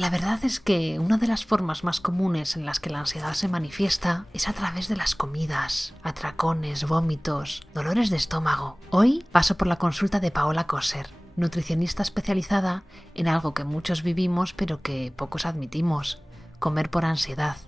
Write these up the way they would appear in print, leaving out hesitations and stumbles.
La verdad es que una de las formas más comunes en las que la ansiedad se manifiesta es a través de las comidas, atracones, vómitos, dolores de estómago. Hoy paso por la consulta de Paola Coser, nutricionista especializada en algo que muchos vivimos pero que pocos admitimos: comer por ansiedad,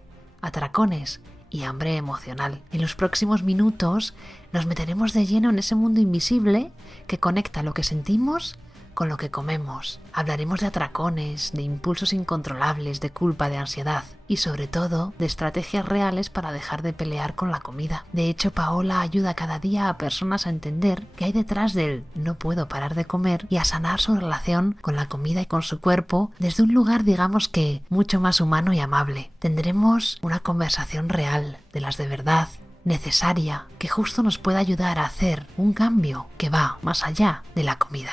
atracones y hambre emocional. En los próximos minutos nos meteremos de lleno en ese mundo invisible que conecta lo que sentimos con lo que comemos. Hablaremos de atracones, de impulsos incontrolables, de culpa, de ansiedad y sobre todo de estrategias reales para dejar de pelear con la comida. De hecho, Paola ayuda cada día a personas a entender qué hay detrás del no puedo parar de comer y a sanar su relación con la comida y con su cuerpo desde un lugar, digamos que, mucho más humano y amable. Tendremos una conversación real, de las de verdad, necesaria, que justo nos puede ayudar a hacer un cambio que va más allá de la comida.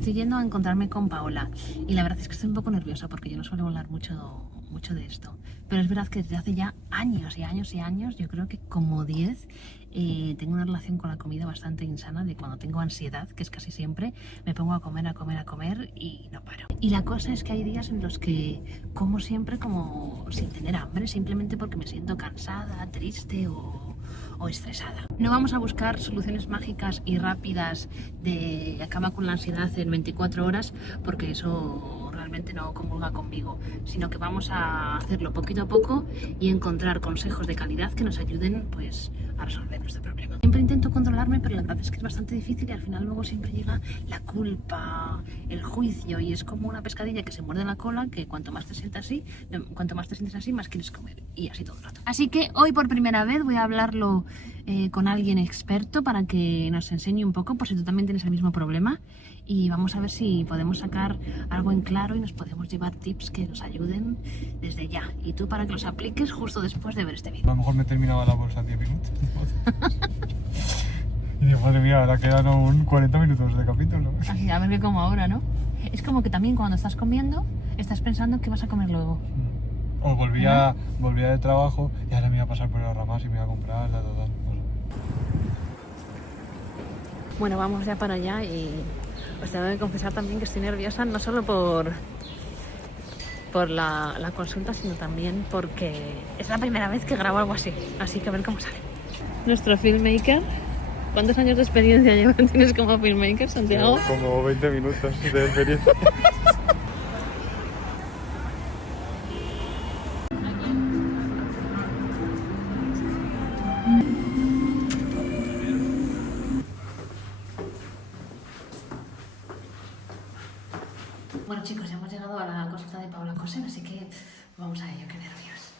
Estoy yendo a encontrarme con Paola y la verdad es que estoy un poco nerviosa porque yo no suelo hablar mucho de esto, pero es verdad que desde hace ya años y años y años, yo creo que como 10, tengo una relación con la comida bastante insana. De cuando tengo ansiedad, que es casi siempre, me pongo a comer y no paro. Y la cosa es que hay días en los que como siempre como sin tener hambre, simplemente porque me siento cansada, triste o estresada. No vamos a buscar soluciones mágicas y rápidas de acaba con la ansiedad en 24 horas, porque eso realmente no comulga conmigo, sino que vamos a hacerlo poquito a poco y encontrar consejos de calidad que nos ayuden pues a resolver nuestro problema. Siempre intento controlarme, pero la verdad es que es bastante difícil y al final luego siempre llega la culpa, el juicio, y es como una pescadilla que se muerde la cola, que cuanto más te sientes así, más quieres comer, y así todo el rato. Así que hoy por primera vez voy a hablarlo con alguien experto para que nos enseñe un poco, por si tú también tienes el mismo problema, y vamos a ver si podemos sacar algo en claro y nos podemos llevar tips que nos ayuden desde ya, y tú para que los apliques justo después de ver este vídeo. A lo mejor me terminaba la bolsa en 10 minutos. Y digo, madre mía, ahora quedan aún 40 minutos de capítulo. Así, a ver qué como ahora, ¿no? Es como que también cuando estás comiendo estás pensando qué vas a comer luego. O volvía de trabajo y ahora me iba a pasar por las ramas y me iba a comprar la total. Bueno, vamos ya para allá y os tengo que confesar también que estoy nerviosa, no solo por la consulta, sino también porque es la primera vez que grabo algo así que a ver cómo sale. Nuestro filmmaker, ¿cuántos años de experiencia tienes como filmmaker, Santiago? Como 20 minutos de experiencia. Bueno, chicos, ya hemos llegado a la consulta de Paola Coser, así que vamos a ello. Qué nervios.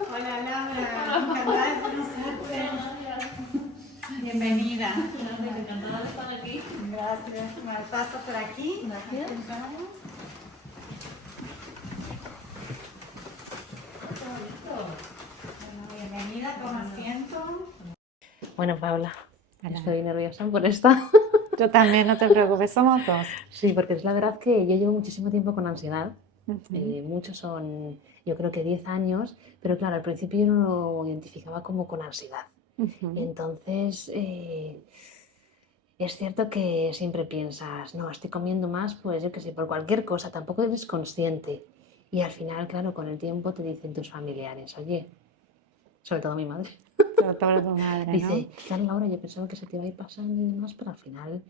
Hola Laura, encantada de conocerte. Bienvenida. Encantada de estar aquí. Gracias. Me paso por aquí. Gracias. Entramos. Bueno, bienvenida, toma asiento. Bueno, Paola, Hola. estoy nerviosa por esta. Yo también, no te preocupes, somos dos. Sí, porque es la verdad que yo llevo muchísimo tiempo con ansiedad. Muchos son, yo creo que 10 años, pero claro, al principio yo no lo identificaba como con ansiedad. Entonces, es cierto que siempre piensas, no, estoy comiendo más, pues yo qué sé, por cualquier cosa, tampoco eres consciente. Y al final, claro, con el tiempo te dicen tus familiares, oye, sobre todo mi madre, Sobre todo tu madre, ¿no? dice, claro, Laura, yo pensaba que se te iba a ir pasando y demás, pero al final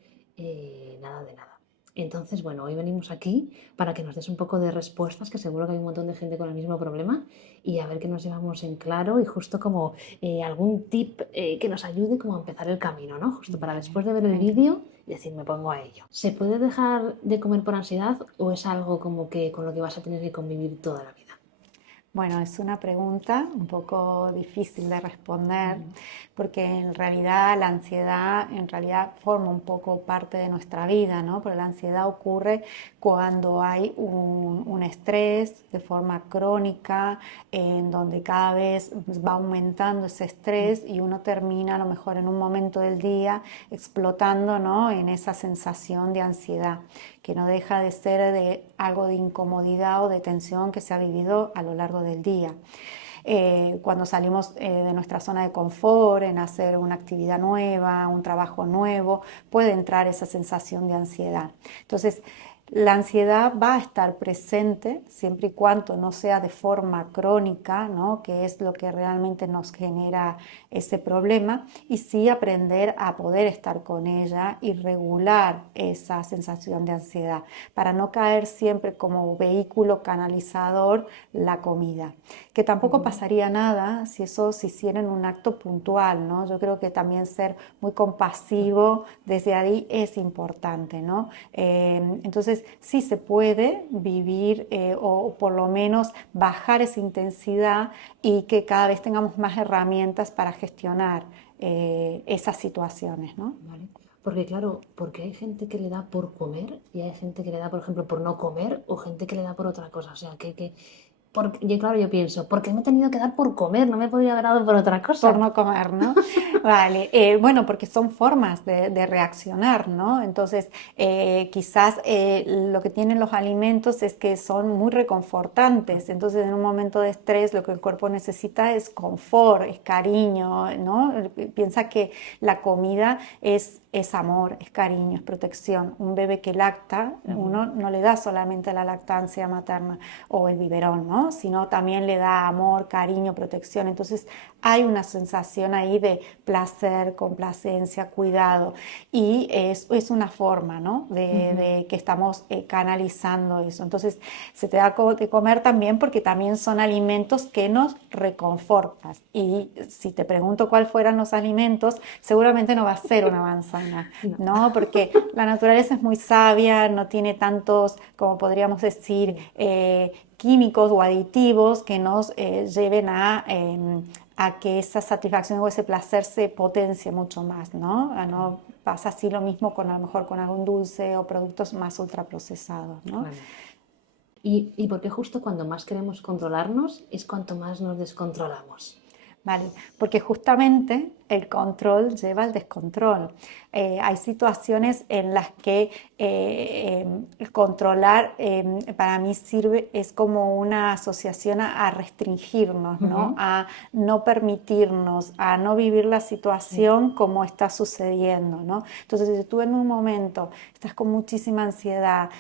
nada de nada. Entonces, bueno, hoy venimos aquí para que nos des un poco de respuestas, que seguro que hay un montón de gente con el mismo problema, y a ver qué nos llevamos en claro y justo como algún tip que nos ayude como a empezar el camino, ¿no? Justo para después de ver el vídeo decir, me pongo a ello. ¿Se puede dejar de comer por ansiedad o es algo como que con lo que vas a tener que convivir toda la vida? Bueno, es una pregunta un poco difícil de responder porque en realidad la ansiedad forma un poco parte de nuestra vida, ¿no? Pero la ansiedad ocurre cuando hay un estrés de forma crónica, en donde cada vez va aumentando ese estrés y uno termina a lo mejor en un momento del día explotando, ¿no? En esa sensación de ansiedad, que no deja de ser de algo de incomodidad o de tensión que se ha vivido a lo largo del día. cuando salimos de nuestra zona de confort, en hacer una actividad nueva, un trabajo nuevo, puede entrar esa sensación de ansiedad. Entonces, la ansiedad va a estar presente siempre y cuando no sea de forma crónica, ¿no? Que es lo que realmente nos genera ese problema, y sí aprender a poder estar con ella y regular esa sensación de ansiedad para no caer siempre como vehículo canalizador la comida. Que tampoco pasaría nada si eso se hiciera en un acto puntual, ¿no? Yo creo que también ser muy compasivo desde ahí es importante, ¿no? Entonces, sí se puede vivir o por lo menos bajar esa intensidad y que cada vez tengamos más herramientas para gestionar esas situaciones, ¿no? Vale. Porque claro, porque hay gente que le da por comer y hay gente que le da, por ejemplo, por no comer o gente que le da por otra cosa. O sea, claro, yo pienso, ¿por qué me he tenido que dar por comer? No me podría haber dado por otra cosa. Por no comer, ¿no? Vale, bueno, porque son formas de reaccionar, ¿no? Entonces, quizás lo que tienen los alimentos es que son muy reconfortantes. Entonces, en un momento de estrés, lo que el cuerpo necesita es confort, es cariño, ¿no? Piensa que la comida es amor, es cariño, es protección. Un bebé que lacta, uno no le da solamente la lactancia materna o el biberón, ¿no? Sino también le da amor, cariño, protección. Entonces hay una sensación ahí de placer, complacencia, cuidado, y es una forma, ¿no? de que estamos canalizando eso. Entonces se te da de comer también porque también son alimentos que nos reconfortan, y si te pregunto cuáles fueran los alimentos, seguramente no va a ser una manzana, ¿no? Porque la naturaleza es muy sabia, no tiene tantos, como podríamos decir, químicos o aditivos que nos lleven a que esa satisfacción o ese placer se potencie mucho más, ¿no? No pasa así lo mismo con a lo mejor con algún dulce o productos más ultraprocesados, ¿no? Vale. ¿Y por qué justo cuando más queremos controlarnos es cuanto más nos descontrolamos? Vale, porque justamente el control lleva al descontrol. Hay situaciones en las que controlar para mí es como una asociación a restringirnos, ¿no? A no permitirnos, a no vivir la situación como está sucediendo, ¿no? Entonces, si tú en un momento estás con muchísima ansiedad,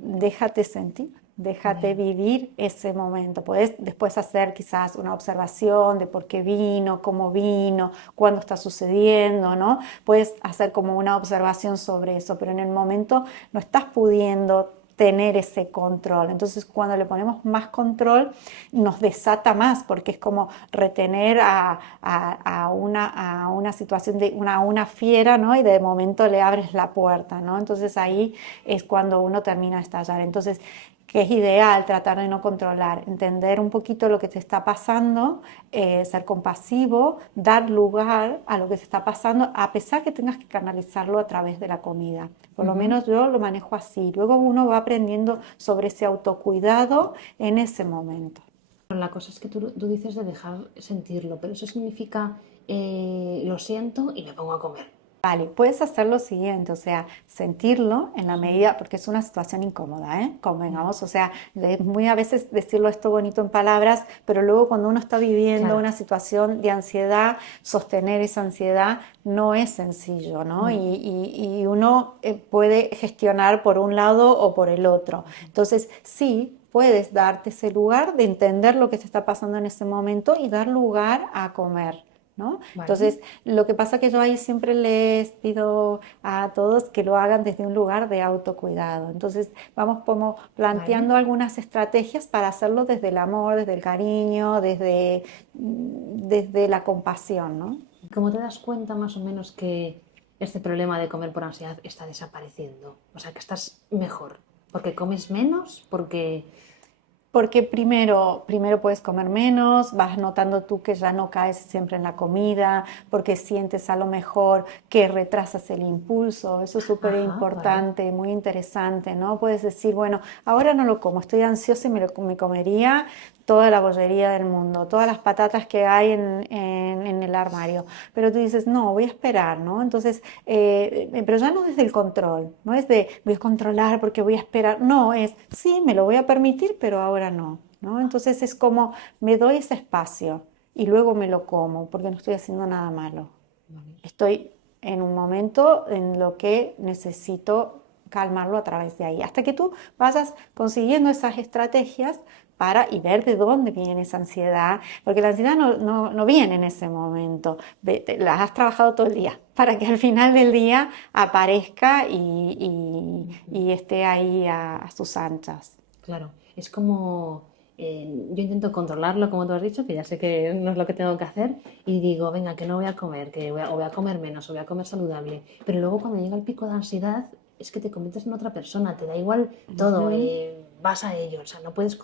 déjate sentir. Déjate vivir ese momento. Puedes después hacer quizás una observación de por qué vino, cómo vino, cuándo está sucediendo, ¿no? Puedes hacer como una observación sobre eso, pero en el momento no estás pudiendo tener ese control. Entonces, cuando le ponemos más control, nos desata más, porque es como retener a una situación de una fiera, ¿no? Y de momento le abres la puerta, ¿no? Entonces ahí es cuando uno termina de estallar. Entonces, que es ideal tratar de no controlar, entender un poquito lo que te está pasando, ser compasivo, dar lugar a lo que te está pasando, a pesar que tengas que canalizarlo a través de la comida. Por lo menos yo lo manejo así. Luego uno va aprendiendo sobre ese autocuidado en ese momento. Pero la cosa es que tú dices de dejar sentirlo, pero eso significa lo siento y me pongo a comer. Vale, puedes hacer lo siguiente, o sea, sentirlo en la medida, porque es una situación incómoda, convengamos, o sea, es muy a veces decirlo esto bonito en palabras, pero luego cuando uno está viviendo una situación de ansiedad, sostener esa ansiedad no es sencillo, ¿no? Y uno puede gestionar por un lado o por el otro. Entonces, sí, puedes darte ese lugar de entender lo que te está pasando en ese momento y dar lugar a comer, ¿no? Vale. Entonces, lo que pasa es que yo ahí siempre les pido a todos que lo hagan desde un lugar de autocuidado. Entonces, vamos como planteando algunas estrategias para hacerlo desde el amor, desde el cariño, desde la compasión, ¿no? ¿Cómo te das cuenta más o menos que este problema de comer por ansiedad está desapareciendo? O sea, que estás mejor. ¿Porque comes menos? Porque primero puedes comer menos, vas notando tú que ya no caes siempre en la comida, porque sientes a lo mejor que retrasas el impulso. Eso es súper importante, muy interesante, ¿no? Puedes decir, bueno, ahora no lo como, estoy ansiosa y me comería toda la bollería del mundo, todas las patatas que hay en el armario. Pero tú dices, no, voy a esperar, ¿no? Entonces, pero ya no desde el control, no es de voy a controlar porque voy a esperar. No, es, sí, me lo voy a permitir, pero ahora no. ¿no? Entonces es como me doy ese espacio y luego me lo como porque no estoy haciendo nada malo. Estoy en un momento en lo que necesito calmarlo a través de ahí, hasta que tú vayas consiguiendo esas estrategias y ver de dónde viene esa ansiedad, porque la ansiedad no viene en ese momento, las has trabajado todo el día, para que al final del día aparezca y esté ahí a sus anchas. Claro, es como yo intento controlarlo, como tú has dicho, que ya sé que no es lo que tengo que hacer, y digo, venga, que no voy a comer, o voy a comer menos, o voy a comer saludable. Pero luego cuando llega el pico de ansiedad, es que te conviertes en otra persona, te da igual todo, vas a ello, o sea, no puedes.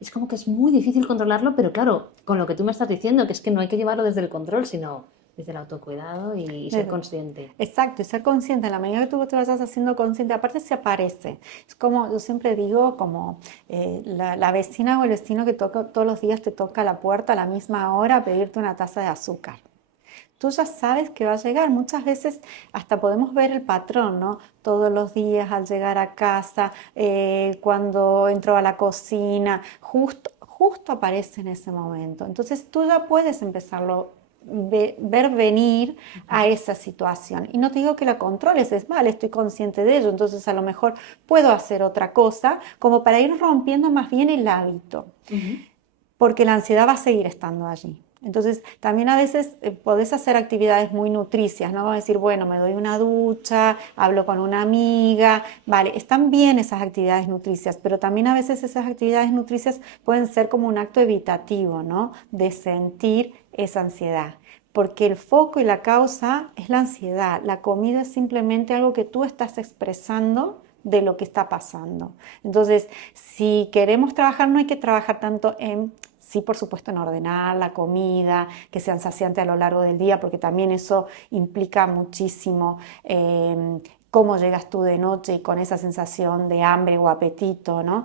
Es como que es muy difícil controlarlo, pero claro, con lo que tú me estás diciendo, que es que no hay que llevarlo desde el control, sino desde el autocuidado y ser consciente. Exacto, y ser consciente, en la medida que tú te vayas haciendo consciente, aparte se aparece. Es como, yo siempre digo, como la vecina o el vecino que todos los días te toca la puerta a la misma hora a pedirte una taza de azúcar. Tú ya sabes que va a llegar. Muchas veces hasta podemos ver el patrón, ¿no? Todos los días al llegar a casa, cuando entro a la cocina, justo aparece en ese momento. Entonces tú ya puedes empezarlo ver venir a esa situación. Y no te digo que la controles, es mal, estoy consciente de ello, entonces a lo mejor puedo hacer otra cosa como para ir rompiendo más bien el hábito, porque la ansiedad va a seguir estando allí. Entonces, también a veces podés hacer actividades muy nutricias, ¿no? Decir, bueno, me doy una ducha, hablo con una amiga, vale, están bien esas actividades nutricias, pero también a veces esas actividades nutricias pueden ser como un acto evitativo, ¿no? De sentir esa ansiedad. Porque el foco y la causa es la ansiedad. La comida es simplemente algo que tú estás expresando de lo que está pasando. Entonces, si queremos trabajar, no hay que trabajar tanto en... Sí, por supuesto, en ordenar la comida, que sean saciantes a lo largo del día, porque también eso implica muchísimo cómo llegas tú de noche y con esa sensación de hambre o apetito, ¿no?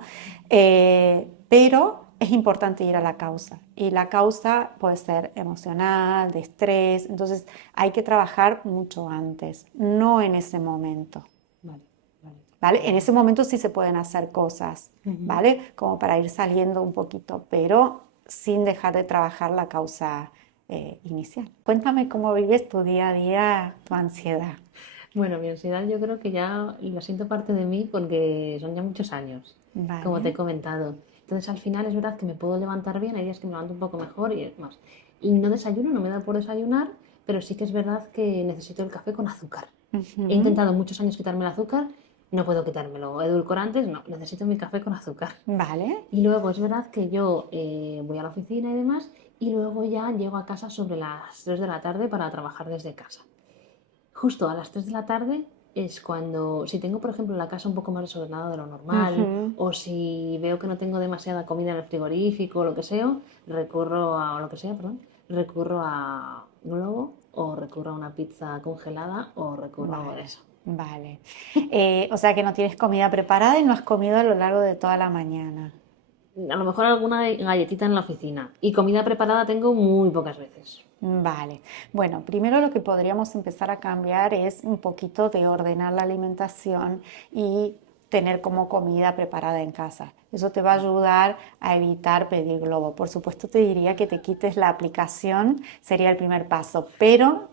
Pero es importante ir a la causa, y la causa puede ser emocional, de estrés, entonces hay que trabajar mucho antes, no en ese momento. ¿Vale? En ese momento sí se pueden hacer cosas, ¿vale? Como para ir saliendo un poquito, pero sin dejar de trabajar la causa inicial. Cuéntame cómo vives tu día a día, tu ansiedad. Bueno, mi ansiedad yo creo que ya la siento parte de mí porque son ya muchos años, como te he comentado. Entonces al final es verdad que me puedo levantar bien, hay días que me levanto un poco mejor y es más. Y no desayuno, no me da por desayunar, pero sí que es verdad que necesito el café con azúcar. He intentado muchos años quitarme el azúcar, no puedo quitármelo. Edulcorantes, no, necesito mi café con azúcar. Vale. Y luego es verdad que yo voy a la oficina y demás, y luego ya llego a casa sobre las 3 de la tarde para trabajar desde casa. Justo a las 3 de la tarde es cuando, si tengo por ejemplo la casa un poco más desordenada de lo normal, o si veo que no tengo demasiada comida en el frigorífico o lo que sea, recurro a Globo, o recurro a una pizza congelada, o recurro a eso. Vale. O sea que no tienes comida preparada y no has comido a lo largo de toda la mañana. A lo mejor alguna galletita en la oficina. Y comida preparada tengo muy pocas veces. Vale. Bueno, primero lo que podríamos empezar a cambiar es un poquito de ordenar la alimentación y tener como comida preparada en casa. Eso te va a ayudar a evitar pedir Globo. Por supuesto, te diría que te quites la aplicación, sería el primer paso, pero,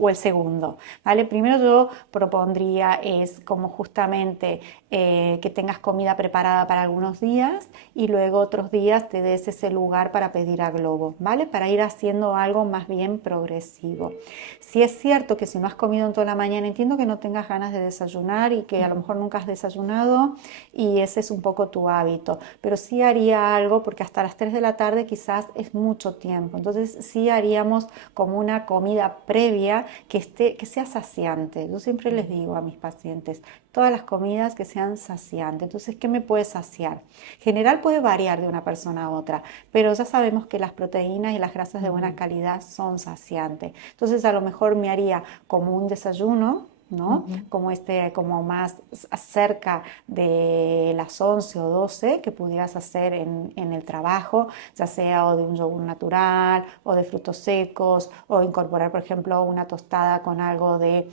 o el segundo, ¿vale? Primero yo propondría es como justamente que tengas comida preparada para algunos días y luego otros días te des ese lugar para pedir a Globo, ¿vale? Para ir haciendo algo más bien progresivo. Si es cierto que si no has comido en toda la mañana, entiendo que no tengas ganas de desayunar y que a lo mejor nunca has desayunado y ese es un poco tu hábito. Pero sí haría algo, porque hasta las 3 de la tarde quizás es mucho tiempo, entonces sí haríamos como una comida previa que sea saciante. Yo siempre les digo a mis pacientes, todas las comidas que sean saciantes. Entonces, ¿qué me puede saciar? En general puede variar de una persona a otra, pero ya sabemos que las proteínas y las grasas de buena calidad son saciantes. Entonces, a lo mejor me haría como un desayuno, ¿no? Como más cerca de las 11 o 12 que pudieras hacer en el trabajo, ya sea o de un yogur natural o de frutos secos, o incorporar, por ejemplo, una tostada con algo de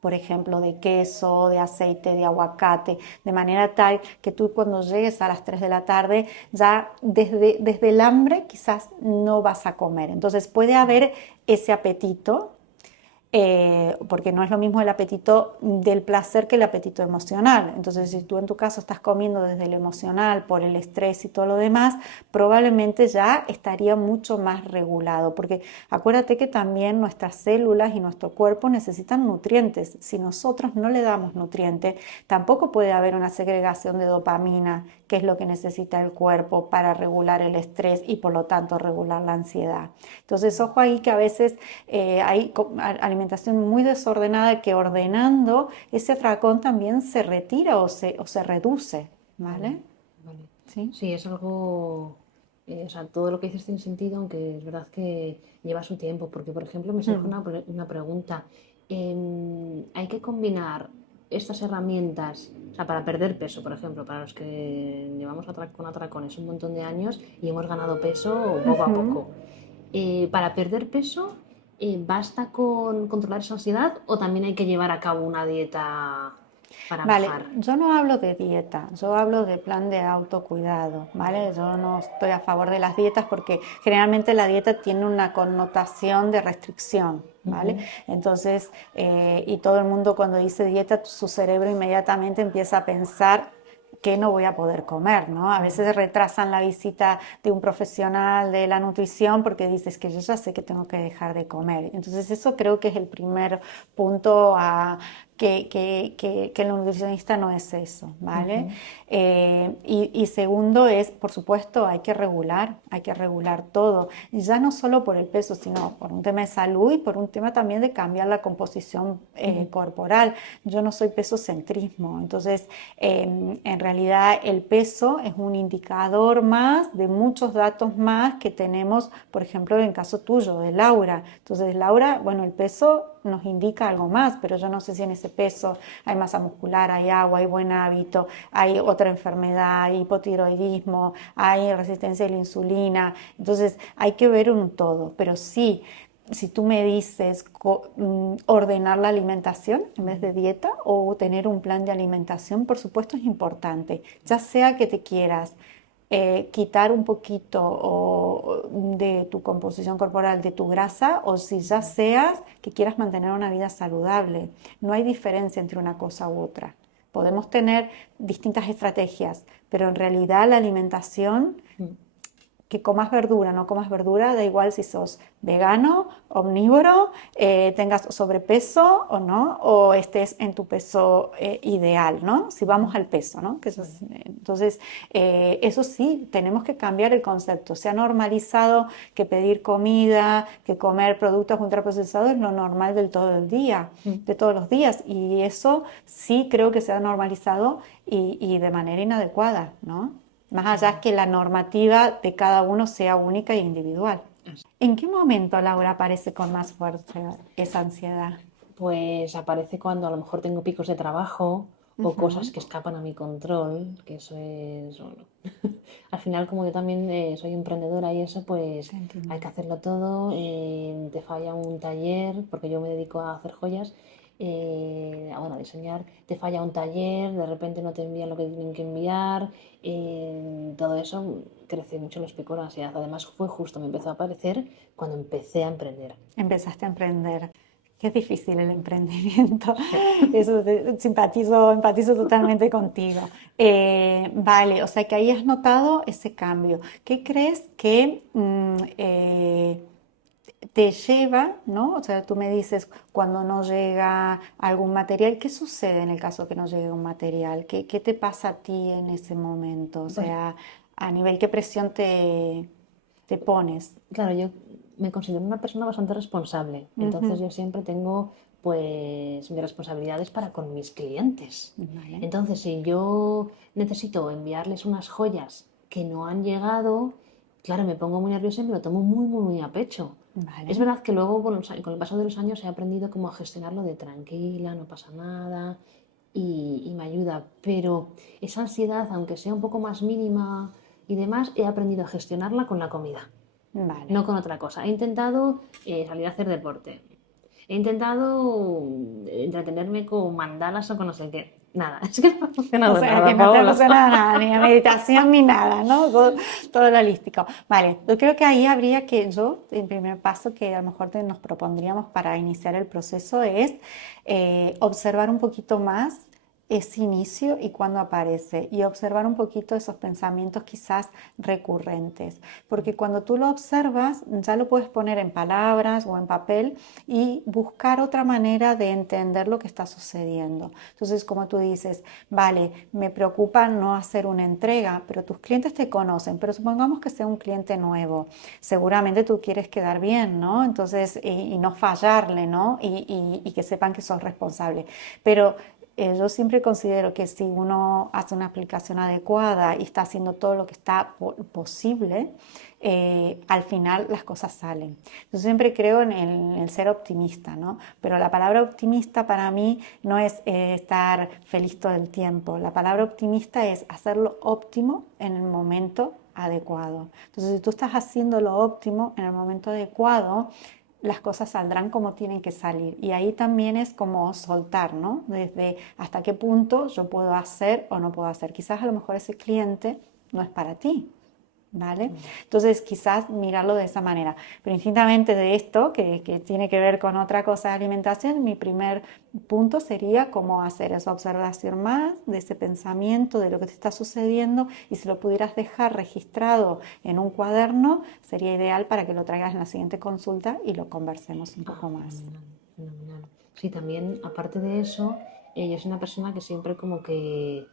por ejemplo, de queso, de aceite, de aguacate, de manera tal que tú cuando llegues a las 3 de la tarde ya desde el hambre quizás no vas a comer. Entonces puede haber ese apetito, porque no es lo mismo el apetito del placer que el apetito emocional. Entonces, si tú en tu caso estás comiendo desde el emocional por el estrés y todo lo demás, probablemente ya estaría mucho más regulado, porque acuérdate que también nuestras células y nuestro cuerpo necesitan nutrientes. Si nosotros no le damos nutrientes, tampoco puede haber una segregación de dopamina, que es lo que necesita el cuerpo para regular el estrés y por lo tanto regular la ansiedad. Entonces, ojo ahí que a veces hay alimentación muy desordenada que ordenando ese atracón también se retira o se reduce, ¿vale? Vale. ¿Sí? Sí, es algo, o sea, todo lo que dices tiene sentido, aunque es verdad que lleva su tiempo, porque por ejemplo me surge una pregunta. ¿Hay que combinar estas herramientas, o sea, para perder peso, por ejemplo, para los que llevamos con atracones un montón de años y hemos ganado peso poco a poco? Para perder peso, ¿basta con controlar esa ansiedad o también hay que llevar a cabo una dieta para Vale, bajar? yo no hablo de dieta, yo hablo de plan de autocuidado, ¿vale? Yo no estoy a favor de las dietas porque generalmente la dieta tiene una connotación de restricción, ¿vale? Entonces, y todo el mundo cuando dice dieta, su cerebro inmediatamente empieza a pensar que no voy a poder comer, ¿no? A veces retrasan la visita de un profesional de la nutrición porque dices que yo ya sé que tengo que dejar de comer. Entonces eso creo que es el primer punto que el nutricionista no es eso, ¿vale? Y segundo es, por supuesto, hay que regular todo. Y ya no solo por el peso, sino por un tema de salud y por un tema también de cambiar la composición corporal. Yo no soy pesocentrismo, entonces en realidad el peso es un indicador más de muchos datos más que tenemos, por ejemplo, en el caso tuyo, de Laura. Entonces, Laura, bueno, el peso nos indica algo más, pero yo no sé si en ese peso hay masa muscular, hay agua, hay buen hábito, hay otra enfermedad, hay hipotiroidismo, hay resistencia a la insulina. Entonces, hay que ver un todo, pero sí. Si tú me dices ordenar la alimentación en vez de dieta o tener un plan de alimentación, por supuesto es importante, ya sea que te quieras quitar un poquito de tu composición corporal, de tu grasa, o si ya seas que quieras mantener una vida saludable. No hay diferencia entre una cosa u otra. Podemos tener distintas estrategias, pero en realidad la alimentación, que comas verdura, no comas verdura, da igual si sos vegano, omnívoro, tengas sobrepeso o no, o estés en tu peso ideal, ¿no? Si vamos al peso, ¿no? Entonces, eso sí, tenemos que cambiar el concepto. Se ha normalizado que pedir comida, que comer productos ultraprocesados es lo normal del todo el día, de todos los días, y eso sí creo que se ha normalizado y de manera inadecuada, ¿no? Más allá que la normativa de cada uno sea única e individual. ¿En qué momento, Laura, aparece con más fuerza esa ansiedad? Pues aparece cuando a lo mejor tengo picos de trabajo o cosas que escapan a mi control, que eso es, bueno, al final como yo también soy emprendedora y eso, pues hay que hacerlo todo, te falla un taller, porque yo me dedico a hacer joyas, bueno, a diseñar, te falla un taller, de repente no te envían lo que tienen que enviar, todo eso crece mucho los picos de ansiedad. Además fue justo, me empezó a aparecer cuando empecé a emprender. Empezaste a emprender. Que es difícil el emprendimiento. Eso empatizo totalmente contigo. Vale, o sea que ahí has notado ese cambio. ¿Qué crees que te lleva, ¿no? O sea, tú me dices cuando no llega algún material, ¿qué sucede en el caso que no llegue un material? ¿Qué te pasa a ti en ese momento? O sea, a nivel, ¿qué presión te pones? Claro, yo me considero una persona bastante responsable, entonces yo siempre tengo pues mis responsabilidades para con mis clientes. Vale. Entonces, si yo necesito enviarles unas joyas que no han llegado, claro, me pongo muy nerviosa y me lo tomo muy, muy, muy a pecho. Vale. Es verdad que luego con el paso de los años he aprendido cómo a gestionarlo de tranquila, no pasa nada y me ayuda, pero esa ansiedad, aunque sea un poco más mínima y demás, he aprendido a gestionarla con la comida. Vale. No con otra cosa. He intentado salir a hacer deporte. He intentado entretenerme con mandalas o con no sé qué. Nada, es que no ha funcionado O sea, nada, que no te Paola. funciona nada, ni la meditación ni nada, ¿no? Todo lo holístico. Vale, yo creo que ahí habría que, el primer paso que a lo mejor nos propondríamos para iniciar el proceso es observar un poquito más ese inicio y cuándo aparece y observar un poquito esos pensamientos quizás recurrentes, porque cuando tú lo observas ya lo puedes poner en palabras o en papel y buscar otra manera de entender lo que está sucediendo. Entonces, como tú dices, vale, me preocupa no hacer una entrega, pero tus clientes te conocen, pero supongamos que sea un cliente nuevo, seguramente tú quieres quedar bien, ¿no? Entonces, y no fallarle, ¿no? Y que sepan que sos responsable, pero yo siempre considero que si uno hace una aplicación adecuada y está haciendo todo lo que está posible, al final las cosas salen. Yo siempre creo en el ser optimista, ¿no? Pero la palabra optimista para mí no es estar feliz todo el tiempo. La palabra optimista es hacer lo óptimo en el momento adecuado. Entonces, si tú estás haciendo lo óptimo en el momento adecuado, las cosas saldrán como tienen que salir. Y ahí también es como soltar, ¿no? Desde hasta qué punto yo puedo hacer o no puedo hacer. Quizás a lo mejor ese cliente no es para ti, ¿vale? Entonces quizás mirarlo de esa manera. Pero indistintamente de esto, que tiene que ver con otra cosa de alimentación, mi primer punto sería cómo hacer esa observación más de ese pensamiento, de lo que te está sucediendo, y si lo pudieras dejar registrado en un cuaderno, sería ideal para que lo traigas en la siguiente consulta y lo conversemos un poco más. Fenomenal, fenomenal. Sí, también, aparte de eso, yo soy una persona que siempre como que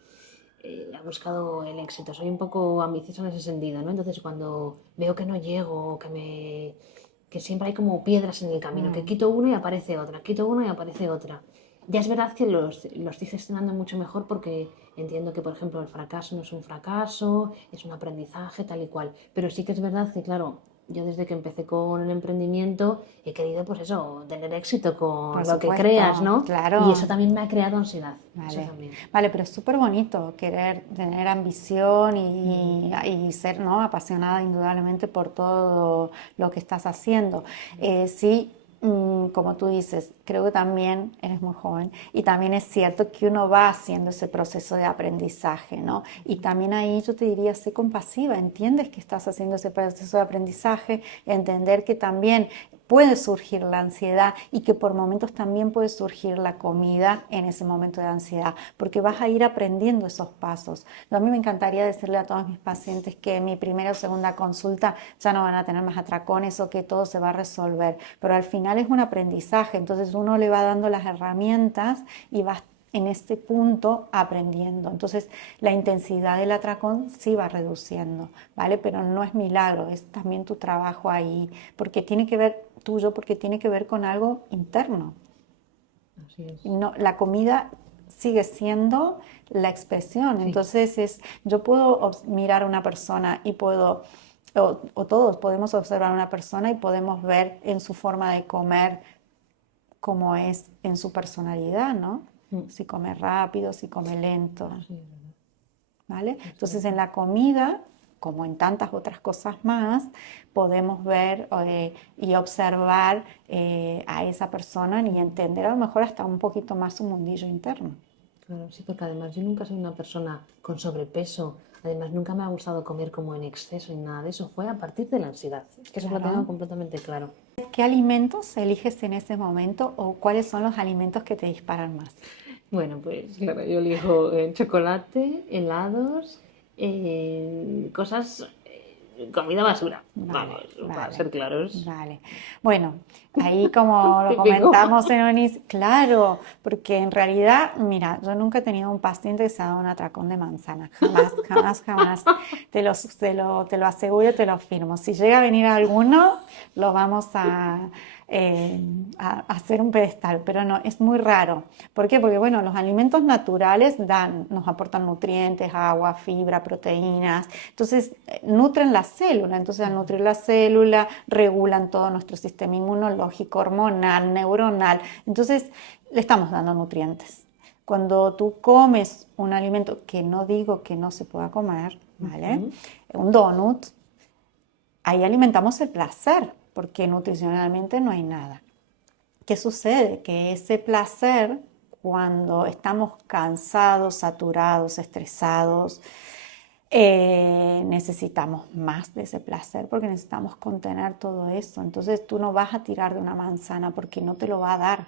ha buscado el éxito. Soy un poco ambiciosa en ese sentido, ¿no? Entonces, cuando veo que no llego, que siempre hay como piedras en el camino, que quito una y aparece otra, quito una y aparece otra. Ya es verdad que lo estoy gestionando mucho mejor porque entiendo que, por ejemplo, el fracaso no es un fracaso, es un aprendizaje, tal y cual. Pero sí que es verdad que, claro, yo desde que empecé con el emprendimiento he querido, pues eso, tener éxito con Por lo que creas, supuesto, ¿no? Y claro. eso también me ha creado ansiedad. Eso Vale, también. vale, pero es súper bonito querer tener ambición y ser, ¿no? Apasionada indudablemente por todo lo que estás haciendo. Sí, como tú dices, creo que también eres muy joven y también es cierto que uno va haciendo ese proceso de aprendizaje, ¿no? Y también ahí yo te diría, sé compasiva, entiendes que estás haciendo ese proceso de aprendizaje, entender que también puede surgir la ansiedad y que por momentos también puede surgir la comida en ese momento de ansiedad, porque vas a ir aprendiendo esos pasos. A mí me encantaría decirle a todos mis pacientes que en mi primera o segunda consulta ya no van a tener más atracones o que todo se va a resolver, pero al final es un aprendizaje, entonces uno le va dando las herramientas y va en este punto aprendiendo. Entonces la intensidad del atracón sí va reduciendo, ¿vale? Pero no es milagro, es también tu trabajo ahí, porque tiene que ver tuyo, porque tiene que ver con algo interno. Así es. No, la comida sigue siendo la expresión, Sí. Entonces yo puedo mirar a una persona y puedo, o todos podemos observar a una persona y podemos ver en su forma de comer cómo es en su personalidad, ¿no? Si come rápido, si come lento, Sí, ¿vale? Entonces en la comida, como en tantas otras cosas más, podemos ver y observar a esa persona y entender a lo mejor hasta un poquito más su mundillo interno. claro, sí, porque además yo nunca soy una persona con sobrepeso. Además, nunca me ha gustado comer como en exceso y nada de eso. Fue a partir de la ansiedad. Es que eso lo Claro. tengo completamente claro. ¿Qué alimentos eliges en ese momento o cuáles son los alimentos que te disparan más? Bueno, pues claro, yo elijo chocolate, helados, cosas, comida basura. Vale, Vamos, para vale, ser claros. vale. Bueno, ahí como lo Típico. comentamos en un claro, porque en realidad, mira, yo nunca he tenido un paciente que se ha dado un atracón de manzana, jamás, jamás, jamás. Te lo aseguro, te lo afirmo. Si llega a venir alguno, lo vamos a hacer un pedestal, pero no, es muy raro. ¿Por qué? Porque bueno, los alimentos naturales nos aportan nutrientes, agua, fibra, proteínas, entonces nutren la célula, entonces al nutrir la célula regulan todo nuestro sistema inmunológico, hormonal, neuronal, entonces le estamos dando nutrientes. Cuando tú comes un alimento que no digo que no se pueda comer, ¿vale? Un donut, ahí alimentamos el placer, porque nutricionalmente no hay nada. ¿Qué sucede? Que ese placer, cuando estamos cansados, saturados, estresados, necesitamos más de ese placer porque necesitamos contener todo eso. Entonces tú no vas a tirar de una manzana porque no te lo va a dar.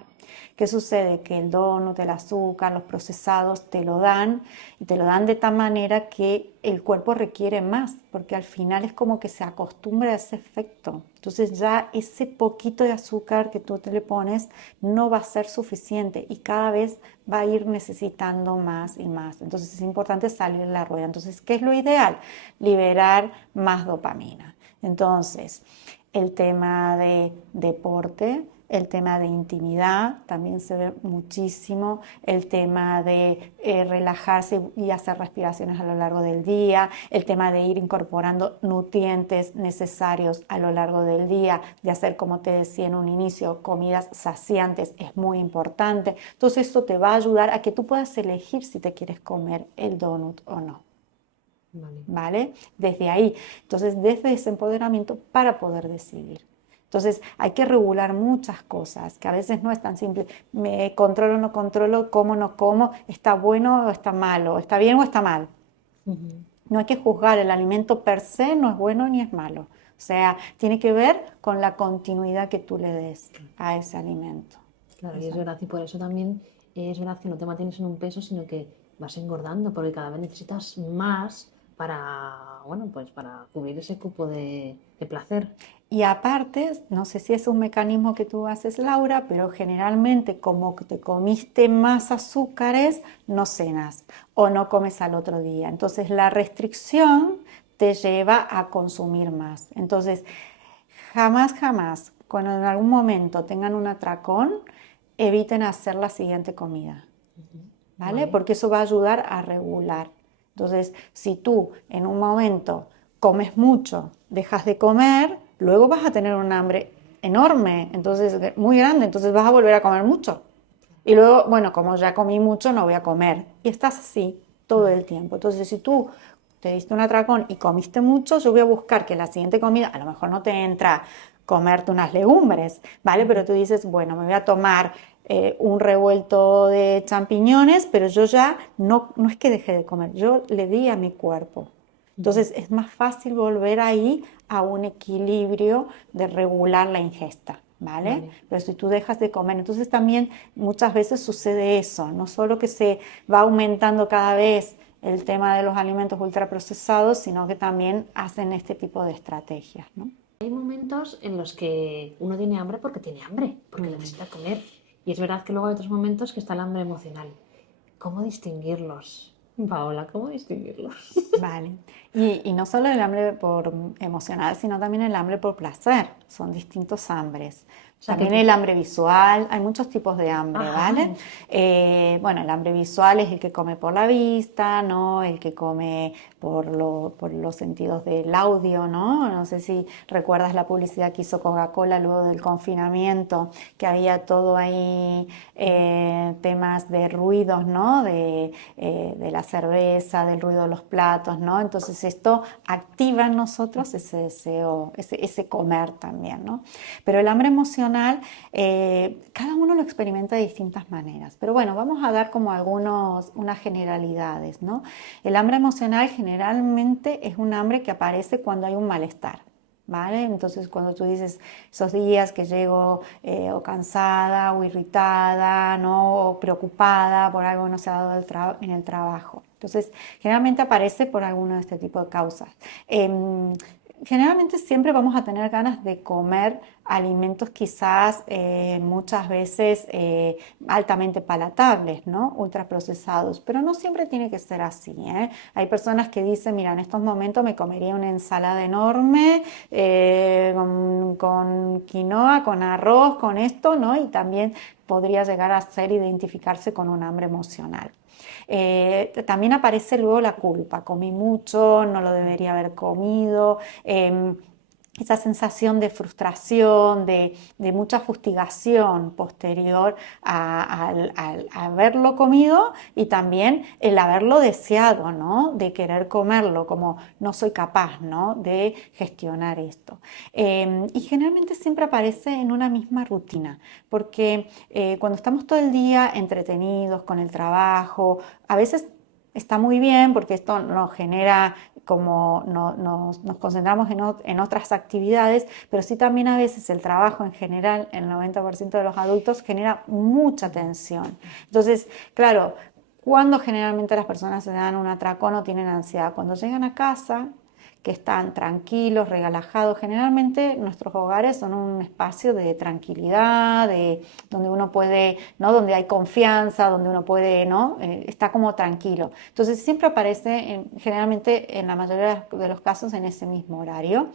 ¿Qué sucede? Que el donut, el azúcar, los procesados te lo dan y te lo dan de tal manera que el cuerpo requiere más, porque al final es como que se acostumbra a ese efecto. Entonces ya ese poquito de azúcar que tú te le pones no va a ser suficiente y cada vez va a ir necesitando más y más. Entonces es importante salir de la rueda. Entonces, ¿qué es lo ideal? Liberar más dopamina. Entonces, el tema de deporte, el tema de intimidad también se ve muchísimo, el tema de relajarse y hacer respiraciones a lo largo del día, el tema de ir incorporando nutrientes necesarios a lo largo del día, de hacer, como te decía en un inicio, comidas saciantes es muy importante. Entonces esto te va a ayudar a que tú puedas elegir si te quieres comer el donut o no. ¿Vale? Desde ahí. Entonces, desde ese empoderamiento para poder decidir. Entonces hay que regular muchas cosas, que a veces no es tan simple. Me controlo, no controlo, como, no como, está bueno o está malo, está bien o está mal. No hay que juzgar, el alimento per se no es bueno ni es malo. O sea, tiene que ver con la continuidad que tú le des a ese alimento. Claro, y es verdad, y por eso también es verdad que no te mantienes en un peso, sino que vas engordando, porque cada vez necesitas más para, bueno, pues para cubrir ese cupo de placer. Y aparte, no sé si es un mecanismo que tú haces, Laura, pero generalmente como que te comiste más azúcares, no cenas o no comes al otro día. Entonces la restricción te lleva a consumir más. Entonces, jamás, jamás, cuando en algún momento tengan un atracón, eviten hacer la siguiente comida, ¿vale? Porque eso va a ayudar a regular. Entonces, si tú en un momento comes mucho, dejas de comer, luego vas a tener un hambre enorme, entonces muy grande, entonces vas a volver a comer mucho. Y luego, bueno, como ya comí mucho, no voy a comer. Y estás así todo el tiempo. Entonces, si tú te diste un atracón y comiste mucho, yo voy a buscar que la siguiente comida, a lo mejor no te entra comerte unas legumbres, ¿vale? Pero tú dices, bueno, me voy a tomar un revuelto de champiñones, pero yo ya no es que dejé de comer, yo le di a mi cuerpo. Entonces es más fácil volver ahí a un equilibrio de regular la ingesta, ¿vale? Pero si tú dejas de comer, entonces también muchas veces sucede eso, no solo que se va aumentando cada vez el tema de los alimentos ultraprocesados, sino que también hacen este tipo de estrategias, ¿no? Hay momentos en los que uno tiene hambre porque tiene hambre, porque necesita comer. Y es verdad que luego hay otros momentos que está el hambre emocional. ¿Cómo distinguirlos? Paola, ¿cómo distinguirlos? Vale. Y no solo el hambre por emocional, sino también el hambre por placer. Son distintos hambres. O sea, También el hambre visual, hay muchos tipos de hambre, Ajá. ¿vale? Bueno, el hambre visual es el que come por la vista, ¿no? El que come por los sentidos del audio, ¿no? No sé si recuerdas la publicidad que hizo Coca-Cola luego del confinamiento, que había todo ahí temas de ruidos, ¿no? De la cerveza, del ruido de los platos, ¿no? Entonces esto activa en nosotros ese deseo, ese comer también, ¿no? Pero el hambre emocional, cada uno lo experimenta de distintas maneras. Pero bueno, vamos a dar como unas generalidades, ¿no? El hambre emocional generalmente es un hambre que aparece cuando hay un malestar. ¿Vale? Entonces cuando tú dices esos días que llego o cansada o irritada, ¿no? O preocupada por algo que no se ha dado en el trabajo. Entonces generalmente aparece por alguno de este tipo de causas. Generalmente siempre vamos a tener ganas de comer alimentos quizás muchas veces altamente palatables, ¿no? Ultraprocesados, pero no siempre tiene que ser así, ¿eh? Hay personas que dicen, mira, en estos momentos me comería una ensalada enorme con quinoa, con arroz, con esto, ¿no? Y también podría llegar a ser identificarse con un hambre emocional. También aparece luego la culpa, comí mucho, no lo debería haber comido. esa sensación de frustración, de mucha fustigación posterior al haberlo comido y también el haberlo deseado, ¿no? De querer comerlo, como no soy capaz, ¿no? De gestionar esto. Y generalmente siempre aparece en una misma rutina, porque cuando estamos todo el día entretenidos con el trabajo, a veces está muy bien porque esto nos genera como nos concentramos en otras actividades, pero sí también a veces el trabajo en general, el 90% de los adultos, genera mucha tensión. Entonces, claro, cuando generalmente las personas se dan un atracón o tienen ansiedad, cuando llegan a casa, que están tranquilos, relajados. Generalmente nuestros hogares son un espacio de tranquilidad, donde uno puede, ¿no? Donde hay confianza, donde uno puede, ¿no? Está como tranquilo. Entonces siempre aparece, generalmente en la mayoría de los casos, en ese mismo horario.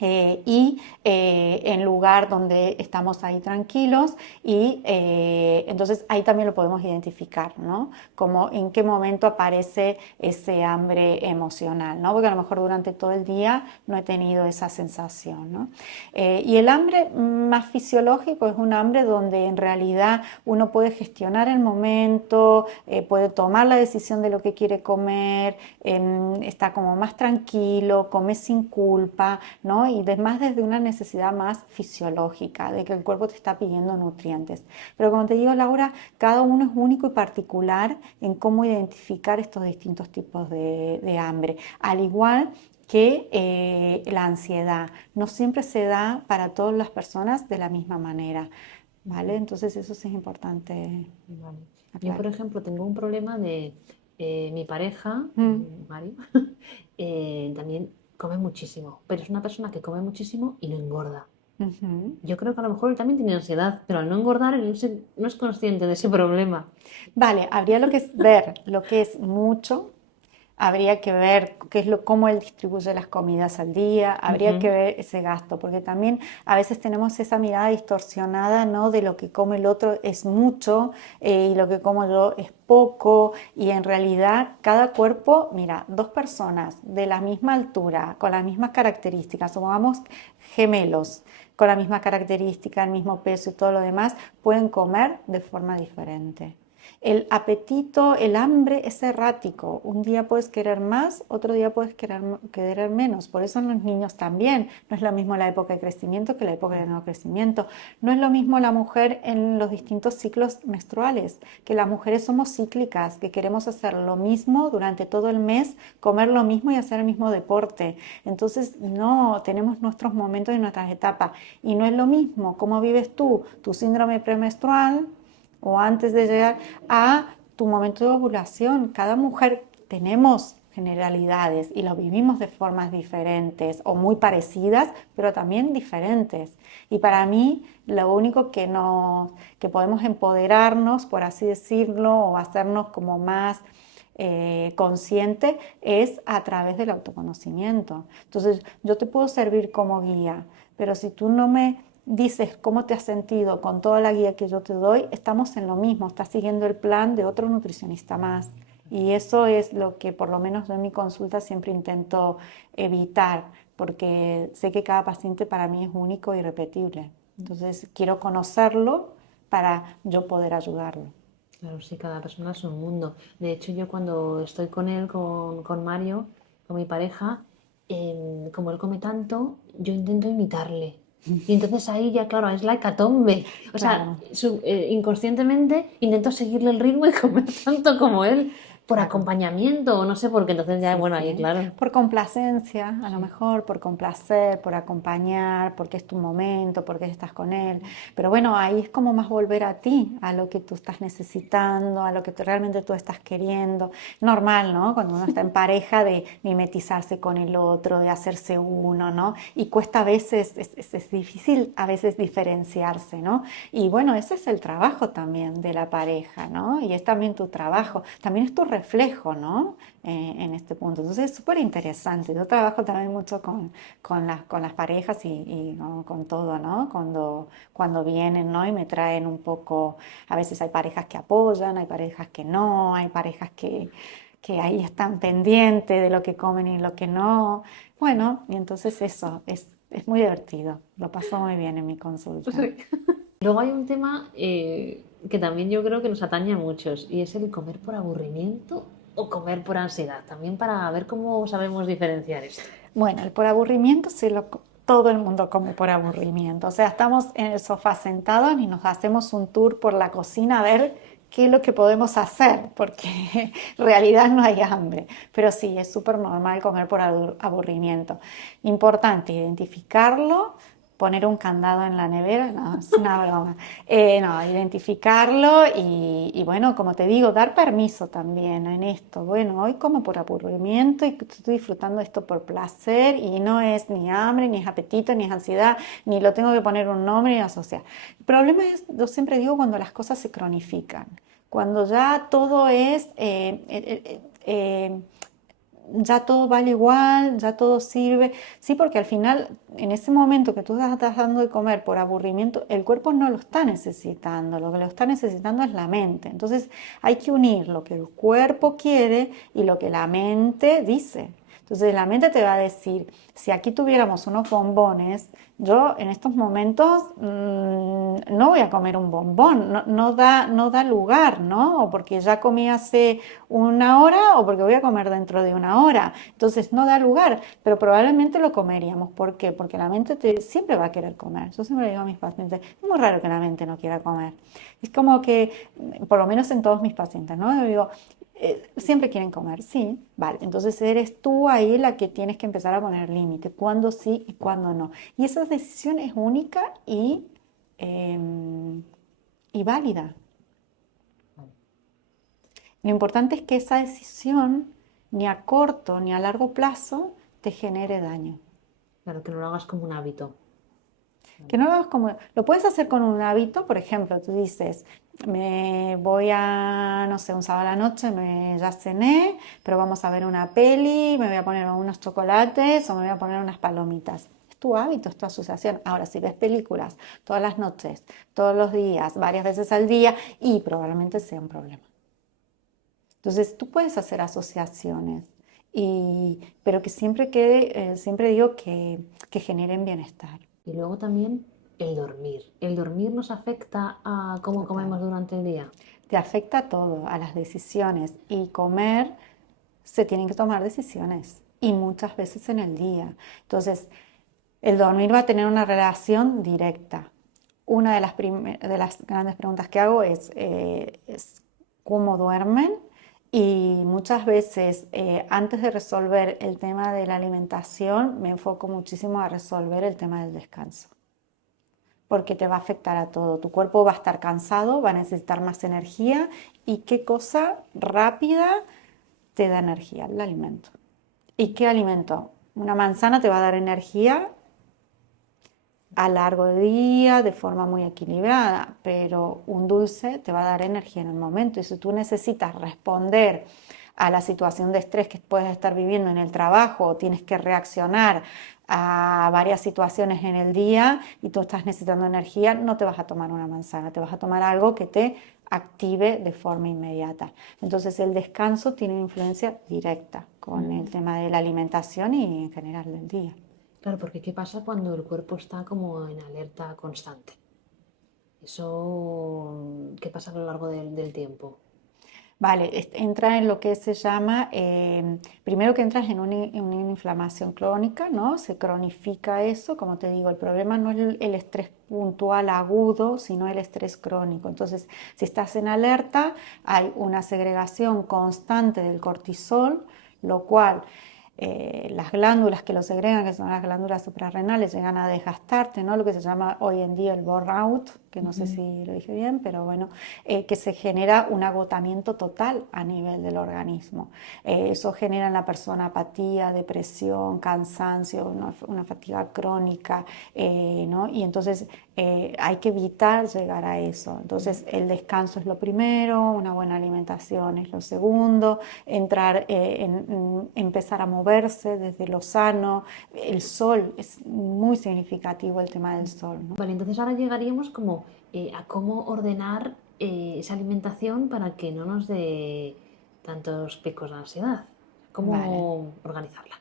En lugar donde estamos ahí tranquilos y entonces ahí también lo podemos identificar, ¿no? Como en qué momento aparece ese hambre emocional, ¿no? Porque a lo mejor durante todo el día no he tenido esa sensación, ¿no? Y el hambre más fisiológico es un hambre donde en realidad uno puede gestionar el momento, puede tomar la decisión de lo que quiere comer, está como más tranquilo, come sin culpa, ¿no? Y además desde una necesidad más fisiológica, de que el cuerpo te está pidiendo nutrientes. Pero como te digo, Laura, cada uno es único y particular en cómo identificar estos distintos tipos de hambre. Al igual que la ansiedad, no siempre se da para todas las personas de la misma manera, ¿vale? Entonces eso sí es importante Vale. Yo, por aclarar. ejemplo, tengo un problema de mi pareja, Mm. Mario, también come muchísimo, pero es una persona que come muchísimo y no engorda. Ujú. Yo creo que a lo mejor él también tiene ansiedad, pero al no engordar él no es consciente de ese problema. Vale, habría lo que es ver lo que es mucho. Habría que ver qué es cómo él distribuye las comidas al día, habría que Ujú. ver ese gasto, porque también a veces tenemos esa mirada distorsionada, ¿no? De lo que come el otro es mucho y lo que como yo es poco, y en realidad cada cuerpo, mira, dos personas de la misma altura, con las mismas características, supongamos gemelos, con la misma característica, el mismo peso y todo lo demás, pueden comer de forma diferente. El apetito, el hambre es errático. Un día puedes querer más, otro día puedes querer menos. Por eso en los niños también. No es lo mismo la época de crecimiento que la época de no crecimiento. No es lo mismo la mujer en los distintos ciclos menstruales, que las mujeres somos cíclicas, que queremos hacer lo mismo durante todo el mes, comer lo mismo y hacer el mismo deporte. Entonces, no, tenemos nuestros momentos y nuestras etapas. Y no es lo mismo cómo vives tú, tu síndrome premenstrual o antes de llegar a tu momento de ovulación. Cada mujer tenemos generalidades y lo vivimos de formas diferentes o muy parecidas, pero también diferentes. Y para mí lo único que podemos empoderarnos, por así decirlo, o hacernos como más consciente es a través del autoconocimiento. Entonces yo te puedo servir como guía, pero si tú no me dices cómo te has sentido con toda la guía que yo te doy, estamos en lo mismo, estás siguiendo el plan de otro nutricionista más. Y eso es lo que por lo menos yo en mi consulta siempre intento evitar, porque sé que cada paciente para mí es único y irrepetible. Entonces quiero conocerlo para yo poder ayudarlo. Claro, sí, cada persona es un mundo. De hecho, yo cuando estoy con él, con Mario, con mi pareja, como él come tanto, yo intento imitarle. Y entonces ahí ya, claro, es la hecatombe. O sea, Claro, inconscientemente intento seguirle el ritmo y comer tanto como él, por claro. acompañamiento o no sé, porque entonces ya, Sí, bueno, ahí, sí. claro. Por complacencia, a lo Sí. mejor, por complacer, por acompañar, porque es tu momento, porque estás con él. Pero bueno, ahí es como más volver a ti, a lo que tú estás necesitando, a lo que realmente tú estás queriendo. Normal, ¿no? Cuando uno está en pareja de mimetizarse con el otro, de hacerse uno, ¿no? Y cuesta a veces, es difícil a veces diferenciarse, ¿no? Y bueno, ese es el trabajo también de la pareja, ¿no? Y es también tu trabajo, también es tu reflejo, ¿no? En este punto. Entonces es súper interesante. Yo trabajo también mucho con las parejas y ¿no? Con todo, ¿no? Cuando vienen, ¿no? Y me traen un poco, a veces hay parejas que apoyan, hay parejas que no, hay parejas que ahí están pendientes de lo que comen y lo que no. Bueno, y entonces eso, es muy divertido, lo paso muy bien en mi consulta. Luego hay un tema que también yo creo que nos atañe a muchos y es el comer por aburrimiento o comer por ansiedad. También para ver cómo sabemos diferenciar esto. Bueno, el por aburrimiento todo el mundo come por aburrimiento. O sea, estamos en el sofá sentados y nos hacemos un tour por la cocina a ver qué es lo que podemos hacer, porque en realidad no hay hambre. Pero sí, es súper normal comer por aburrimiento. Importante identificarlo, poner un candado en la nevera, no, es una broma. No, identificarlo y bueno, como te digo, dar permiso también en esto. Bueno, hoy como por aburrimiento y estoy disfrutando esto por placer y no es ni hambre, ni es apetito, ni es ansiedad, ni lo tengo que poner un nombre ni asociar. El problema es, yo siempre digo, cuando las cosas se cronifican, cuando ya todo es... ya todo vale igual, ya todo sirve. Sí, porque al final, en ese momento que tú estás dando de comer por aburrimiento, el cuerpo no lo está necesitando, lo que lo está necesitando es la mente. Entonces hay que unir lo que el cuerpo quiere y lo que la mente dice. Entonces la mente te va a decir, si aquí tuviéramos unos bombones, yo en estos momentos no voy a comer un bombón, no da lugar, ¿no? O porque ya comí hace una hora o porque voy a comer dentro de una hora. Entonces no da lugar, pero probablemente lo comeríamos. ¿Por qué? Porque la mente siempre va a querer comer. Yo siempre le digo a mis pacientes, es muy raro que la mente no quiera comer. Es como que, por lo menos en todos mis pacientes, ¿no? Yo digo, siempre quieren comer, sí, vale. Entonces eres tú ahí la que tienes que empezar a poner límite, cuándo sí y cuándo no. Y esa decisión es única y válida. Lo importante es que esa decisión, ni a corto ni a largo plazo, te genere daño. Claro, que no lo hagas como un hábito. Que no lo hagas como... Lo puedes hacer con un hábito, por ejemplo, tú dices, me voy a, no sé, un sábado a la noche, ya cené, pero vamos a ver una peli, me voy a poner unos chocolates o me voy a poner unas palomitas. Es tu hábito, es tu asociación. Ahora, si ves películas todas las noches, todos los días, varias veces al día, y probablemente sea un problema. Entonces, tú puedes hacer asociaciones, pero que siempre quede, siempre digo que generen bienestar. Y luego también el dormir. ¿El dormir nos afecta a cómo Total. comemos durante el día? Te afecta a todo, a las decisiones. Y comer, se tienen que tomar decisiones. Y muchas veces en el día. Entonces, el dormir va a tener una relación directa. Una de las grandes preguntas que hago es ¿cómo duermen? Y muchas veces, antes de resolver el tema de la alimentación, me enfoco muchísimo a resolver el tema del descanso, porque te va a afectar a todo. Tu cuerpo va a estar cansado, va a necesitar más energía. ¿Y qué cosa rápida te da energía? El alimento. ¿Y qué alimento? Una manzana te va a dar energía a largo día, de forma muy equilibrada, pero un dulce te va a dar energía en el momento. Y si tú necesitas responder a la situación de estrés que puedes estar viviendo en el trabajo o tienes que reaccionar a varias situaciones en el día y tú estás necesitando energía, no te vas a tomar una manzana, te vas a tomar algo que te active de forma inmediata. Entonces el descanso tiene una influencia directa con el tema de la alimentación y en general del día. Claro, porque ¿qué pasa cuando el cuerpo está como en alerta constante? Eso, ¿qué pasa a lo largo del tiempo? Vale, entra en lo que se llama, primero que entras en una inflamación crónica, ¿no? Se cronifica eso, como te digo, el problema no es el estrés puntual agudo, sino el estrés crónico. Entonces, si estás en alerta, hay una segregación constante del cortisol, lo cual las glándulas que lo segregan, que son las glándulas suprarrenales, llegan a desgastarte, ¿no? Lo que se llama hoy en día el burnout, que no sé si lo dije bien, pero bueno, que se genera un agotamiento total a nivel del organismo. Eso genera en la persona apatía, depresión, cansancio, una fatiga crónica, ¿no? Y entonces hay que evitar llegar a eso. Entonces el descanso es lo primero, una buena alimentación es lo segundo, empezar a moverse desde lo sano. El sol es muy significativo, el tema del sol, ¿no? Vale, entonces ahora llegaríamos como a cómo ordenar esa alimentación para que no nos dé tantos picos de ansiedad. ¿Cómo Vale. organizarla?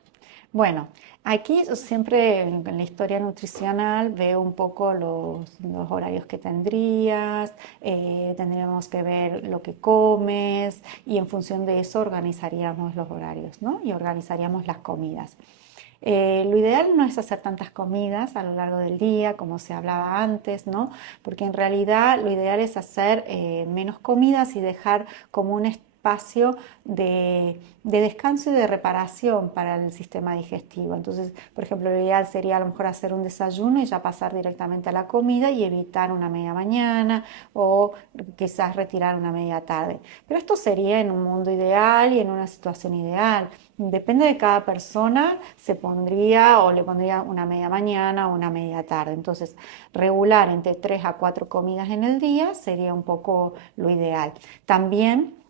Bueno, aquí yo siempre en la historia nutricional veo un poco los horarios que tendrías, tendríamos que ver lo que comes y en función de eso organizaríamos los horarios, ¿no? Y organizaríamos las comidas. Lo ideal no es hacer tantas comidas a lo largo del día, como se hablaba antes, ¿no? Porque en realidad lo ideal es hacer menos comidas y dejar como un espacio de descanso y de reparación para el sistema digestivo. Entonces, por ejemplo, lo ideal sería a lo mejor hacer un desayuno y ya pasar directamente a la comida y evitar una media mañana o quizás retirar una media tarde. Pero esto sería en un mundo ideal y en una situación ideal. Depende de cada persona, se pondría o le pondría una media mañana o una media tarde. Entonces, regular entre 3 a 4 comidas en el día sería un poco lo ideal. También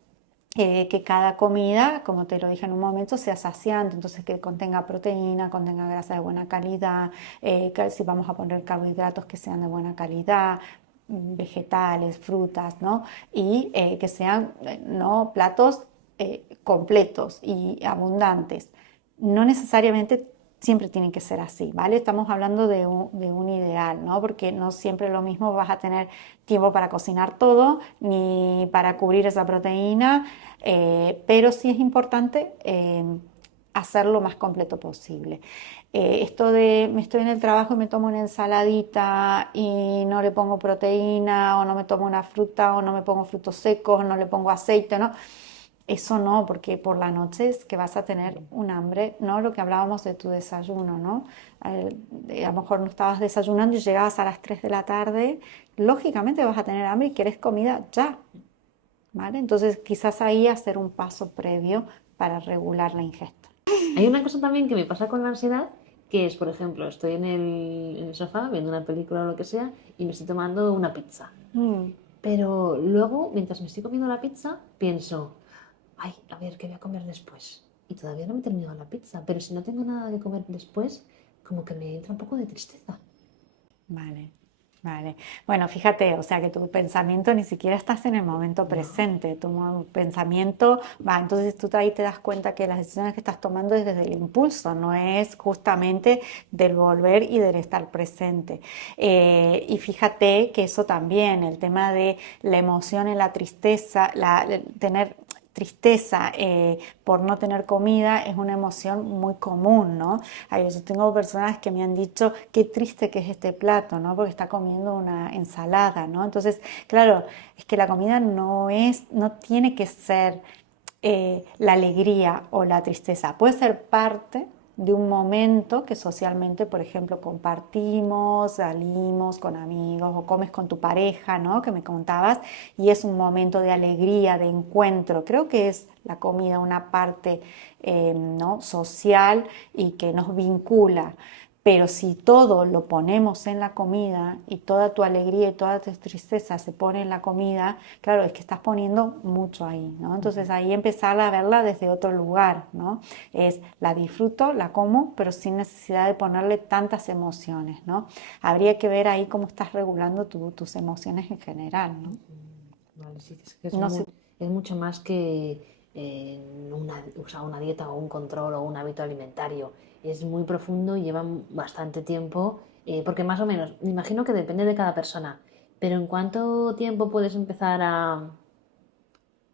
que cada comida, como te lo dije en un momento, sea saciante, entonces que contenga proteína, contenga grasa de buena calidad, que si vamos a poner carbohidratos que sean de buena calidad, vegetales, frutas, ¿no? Y que sean ¿no? platos completos y abundantes. No necesariamente siempre tienen que ser así, ¿vale? Estamos hablando de un ideal, ¿no? Porque no siempre lo mismo vas a tener tiempo para cocinar todo, ni para cubrir esa proteína, pero sí es importante hacer lo más completo posible. Esto de me estoy en el trabajo y me tomo una ensaladita y no le pongo proteína, o no me tomo una fruta, o no me pongo frutos secos, o no le pongo aceite, ¿no? Eso no, porque por la noche es que vas a tener un hambre, ¿no? Lo que hablábamos de tu desayuno, ¿no? A lo mejor no estabas desayunando y llegabas a las 3 de la tarde, lógicamente vas a tener hambre y quieres comida ya, ¿vale? Entonces quizás ahí hacer un paso previo para regular la ingesta. Hay una cosa también que me pasa con la ansiedad, que es, por ejemplo, estoy en el sofá viendo una película o lo que sea y me estoy tomando una pizza. Mm. Pero luego, mientras me estoy comiendo la pizza, pienso, ay, a ver, ¿qué voy a comer después? Y todavía no me he terminado la pizza, pero si no tengo nada de comer después, como que me entra un poco de tristeza. Vale, vale. Bueno, fíjate, o sea que tu pensamiento ni siquiera estás en el momento No. presente, pensamiento va, entonces tú ahí te das cuenta que las decisiones que estás tomando es desde el impulso, no es justamente del volver y del estar presente. Y fíjate que eso también, el tema de la emoción y la tristeza, tener tristeza por no tener comida es una emoción muy común, ¿no? Yo tengo personas que me han dicho qué triste que es este plato, ¿no? Porque está comiendo una ensalada, ¿no? Entonces, claro, es que la comida no tiene que ser la alegría o la tristeza, puede ser parte de un momento que socialmente, por ejemplo, compartimos, salimos con amigos o comes con tu pareja, ¿no? Que me contabas, y es un momento de alegría, de encuentro. Creo que es la comida una parte ¿no? social y que nos vincula. Pero si todo lo ponemos en la comida y toda tu alegría y toda tu tristeza se pone en la comida, claro, es que estás poniendo mucho ahí, ¿no? Entonces ahí empezar a verla desde otro lugar, ¿no? Es la disfruto, la como, pero sin necesidad de ponerle tantas emociones, ¿no? Habría que ver ahí cómo estás regulando tus emociones en general, ¿no? Vale, sí, es que No sé. es mucho más que o sea, una dieta o un control o un hábito alimentario. Es muy profundo y lleva bastante tiempo, porque más o menos, me imagino que depende de cada persona, pero ¿en cuánto tiempo puedes empezar a,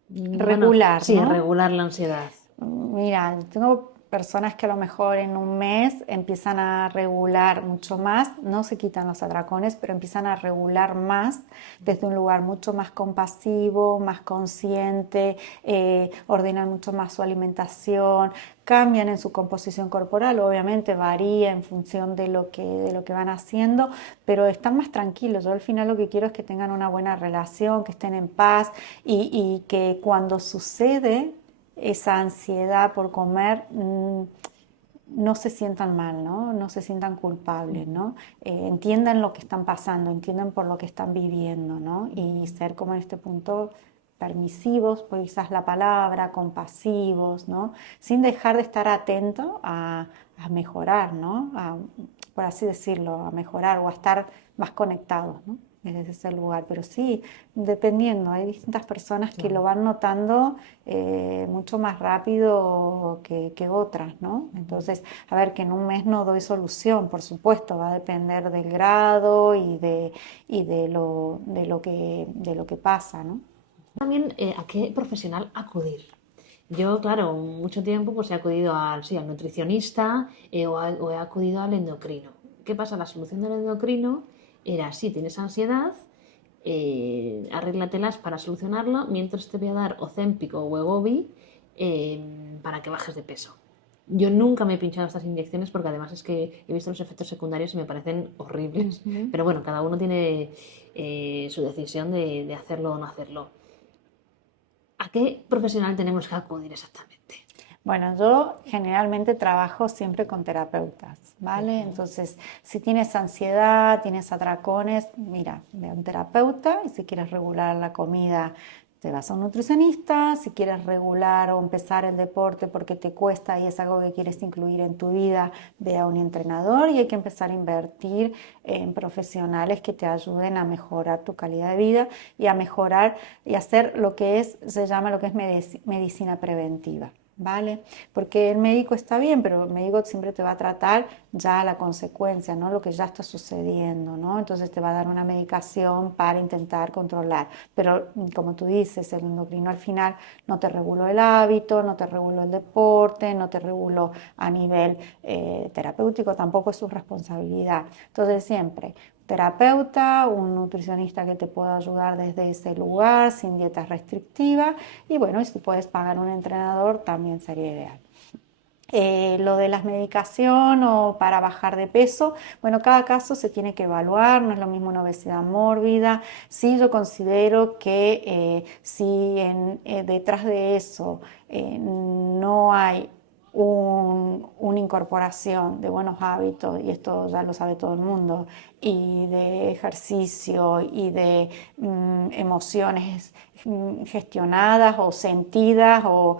bueno, Regular, sí, ¿no? regular la ansiedad? Mira, tengo personas que a lo mejor en un mes empiezan a regular mucho más, no se quitan los atracones, pero empiezan a regular más desde un lugar mucho más compasivo, más consciente, ordenan mucho más su alimentación, cambian en su composición corporal, obviamente varía en función de lo que van haciendo, pero están más tranquilos. Yo al final lo que quiero es que tengan una buena relación, que estén en paz y que cuando sucede esa ansiedad por comer, no se sientan mal, ¿no? No se sientan culpables, ¿no? Entiendan lo que están pasando, entiendan por lo que están viviendo, ¿no? Y ser como en este punto permisivos, pues quizás la palabra, compasivos, ¿no? Sin dejar de estar atento a mejorar, ¿no? Por así decirlo, a mejorar o a estar más conectados, ¿no? desde ese lugar, pero sí, dependiendo, hay distintas personas que Claro. lo van notando mucho más rápido que otras, ¿no? Entonces, a ver, que en un mes no doy solución, por supuesto, va a depender del grado y de lo que pasa, ¿no? También a qué profesional acudir. Yo, claro, mucho tiempo pues he acudido al nutricionista o he acudido al endocrino. ¿Qué pasa? La solución del endocrino era, si tienes ansiedad, arréglatelas para solucionarlo, mientras te voy a dar Ozempic o Wegovy para que bajes de peso. Yo nunca me he pinchado estas inyecciones porque además es que he visto los efectos secundarios y me parecen horribles. Pero bueno, cada uno tiene su decisión de hacerlo o no hacerlo. ¿A qué profesional tenemos que acudir exactamente? Bueno, yo generalmente trabajo siempre con terapeutas, ¿vale? Entonces, si tienes ansiedad, tienes atracones, mira, ve a un terapeuta y si quieres regular la comida, te vas a un nutricionista. Si quieres regular o empezar el deporte porque te cuesta y es algo que quieres incluir en tu vida, ve a un entrenador, y hay que empezar a invertir en profesionales que te ayuden a mejorar tu calidad de vida y a mejorar y hacer lo que se llama lo que es medicina preventiva. ¿Vale? Porque el médico está bien, pero el médico siempre te va a tratar ya la consecuencia, ¿no? Lo que ya está sucediendo, ¿no? Entonces te va a dar una medicación para intentar controlar. Pero como tú dices, el endocrino al final no te reguló el hábito, no te reguló el deporte, no te reguló a nivel terapéutico, tampoco es su responsabilidad. Entonces siempre terapeuta, un nutricionista que te pueda ayudar desde ese lugar, sin dietas restrictivas, y bueno, y si puedes pagar un entrenador también sería ideal. Lo de las medicación o para bajar de peso, bueno, cada caso se tiene que evaluar, no es lo mismo una obesidad mórbida. Sí, yo considero que si detrás de eso no hay una incorporación de buenos hábitos, y esto ya lo sabe todo el mundo, y de ejercicio y de emociones gestionadas o sentidas o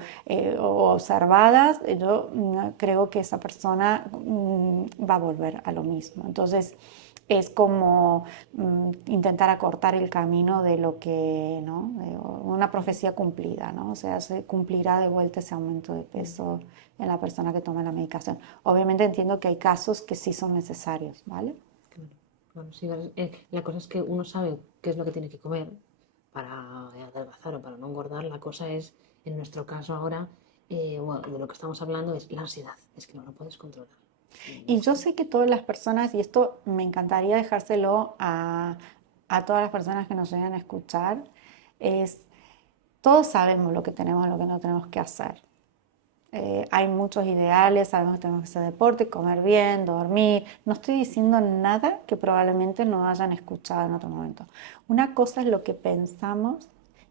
observadas, yo creo que esa persona va a volver a lo mismo. Entonces, es como intentar acortar el camino de lo que, ¿no? Una profecía cumplida, ¿no? O sea, se cumplirá de vuelta ese aumento de peso en la persona que toma la medicación. Obviamente entiendo que hay casos que sí son necesarios, ¿vale? Claro, claro, sí, la cosa es que uno sabe qué es lo que tiene que comer para adelgazar o para no engordar. La cosa es, en nuestro caso ahora, bueno, de lo que estamos hablando es la ansiedad, es que no lo puedes controlar. Y yo sé que todas las personas, y esto me encantaría dejárselo a todas las personas que nos vayan a escuchar, es, todos sabemos lo que tenemos, lo que no tenemos que hacer. Hay muchos ideales, sabemos que tenemos que hacer deporte, comer bien, dormir. No estoy diciendo nada que probablemente no hayan escuchado en otro momento. Una cosa es lo que pensamos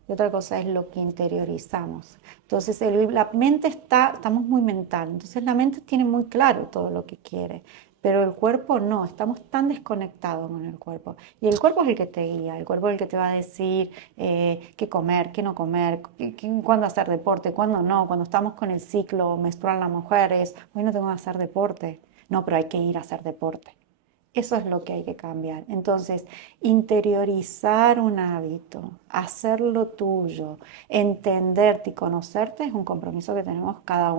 y otra cosa es lo que interiorizamos. Entonces, la mente estamos muy mental, entonces la mente tiene muy claro todo lo que quiere, pero el cuerpo no, estamos tan desconectados con el cuerpo. Y el cuerpo es el que te guía, el cuerpo es el que te va a decir qué comer, qué no comer, cuándo hacer deporte, cuándo no. Cuando estamos con el ciclo menstrual las mujeres, hoy no tengo que hacer deporte. No, pero hay que ir a hacer deporte. Eso es lo que hay que cambiar. Entonces, interiorizar un hábito, hacerlo tuyo, entenderte y conocerte es un compromiso que tenemos cada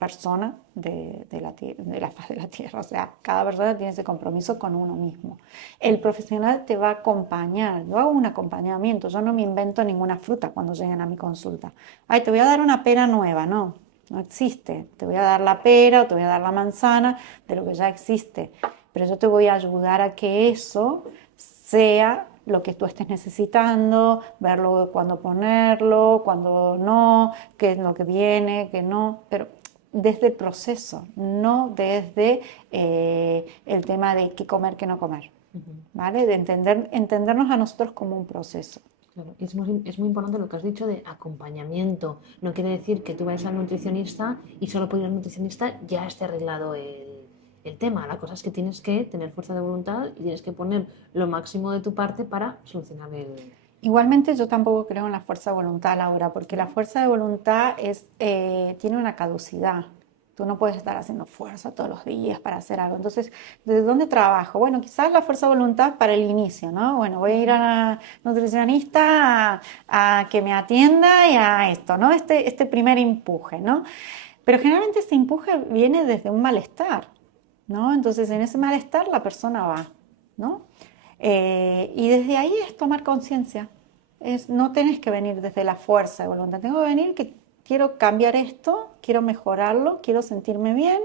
persona de la faz de la tierra. O sea, cada persona tiene ese compromiso con uno mismo. El profesional te va a acompañar. Yo hago un acompañamiento. Yo no me invento ninguna fruta cuando lleguen a mi consulta. Ay, te voy a dar una pera nueva. No, no existe. Te voy a dar la pera o te voy a dar la manzana de lo que ya existe. Pero yo te voy a ayudar a que eso sea lo que tú estés necesitando, verlo cuándo ponerlo, cuándo no, qué es lo que viene, qué no, pero desde el proceso, no desde el tema de qué comer, qué no comer, ¿vale? De entendernos a nosotros como un proceso. Claro, es muy importante lo que has dicho de acompañamiento. No quiere decir que tú vayas al nutricionista y solo por ir al nutricionista ya esté arreglado el tema. La cosa es que tienes que tener fuerza de voluntad y tienes que poner lo máximo de tu parte para solucionar el... Igualmente yo tampoco creo en la fuerza de voluntad, Laura, porque la fuerza de voluntad tiene una caducidad. Tú no puedes estar haciendo fuerza todos los días para hacer algo. Entonces, ¿desde dónde trabajo? Bueno, quizás la fuerza de voluntad para el inicio, ¿no? Bueno, voy a ir a la nutricionista a que me atienda y a esto, ¿no? Este primer empuje, ¿no? Pero generalmente ese empuje viene desde un malestar, ¿no? Entonces, en ese malestar la persona va, ¿no? Y desde ahí es tomar conciencia. No tenés que venir desde la fuerza de voluntad. Tengo que venir que quiero cambiar esto, quiero mejorarlo, quiero sentirme bien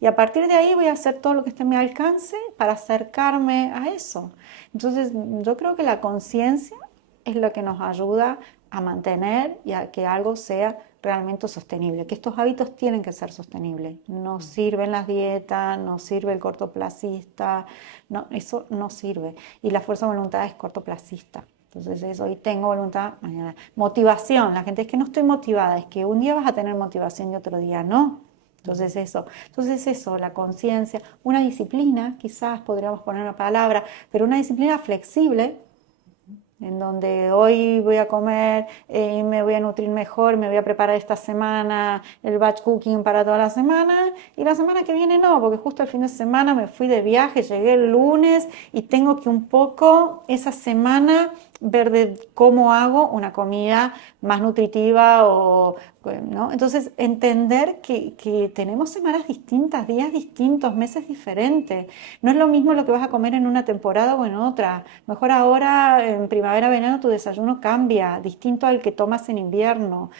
y a partir de ahí voy a hacer todo lo que esté en mi alcance para acercarme a eso. Entonces, yo creo que la conciencia es lo que nos ayuda a mantener y a que algo sea realmente sostenible, que estos hábitos tienen que ser sostenibles. No sirven las dietas, no sirve el cortoplacista, no, eso no sirve. Y la fuerza de voluntad es cortoplacista. Entonces es hoy tengo voluntad, mañana. Motivación, la gente es que no estoy motivada, es que un día vas a tener motivación y otro día no. Entonces eso, la conciencia, una disciplina, quizás podríamos poner una palabra, pero una disciplina flexible, en donde hoy voy a comer y me voy a nutrir mejor, me voy a preparar esta semana el batch cooking para toda la semana y la semana que viene no, porque justo el fin de semana me fui de viaje, llegué el lunes y tengo que un poco esa semana ver de cómo hago una comida más nutritiva ¿no? Entonces entender que tenemos semanas distintas, días distintos, meses diferentes. No es lo mismo lo que vas a comer en una temporada o en otra. Mejor ahora en primavera, verano tu desayuno cambia, distinto al que tomas en invierno.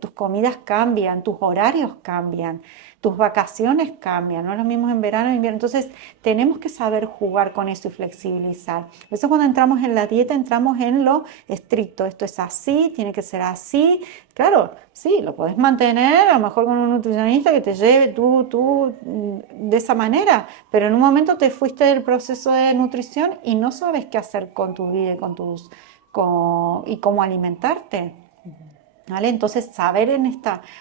Tus comidas cambian, tus horarios cambian, tus vacaciones cambian, no es lo mismo en verano e invierno. Entonces tenemos que saber jugar con eso y flexibilizar. Por eso cuando entramos en la dieta entramos en lo estricto. Esto es así, tiene que ser así. Claro, sí, lo podés mantener, a lo mejor con un nutricionista que te lleve tú de esa manera, pero en un momento te fuiste del proceso de nutrición y no sabes qué hacer con tu vida y cómo alimentarte. ¿Vale? Entonces,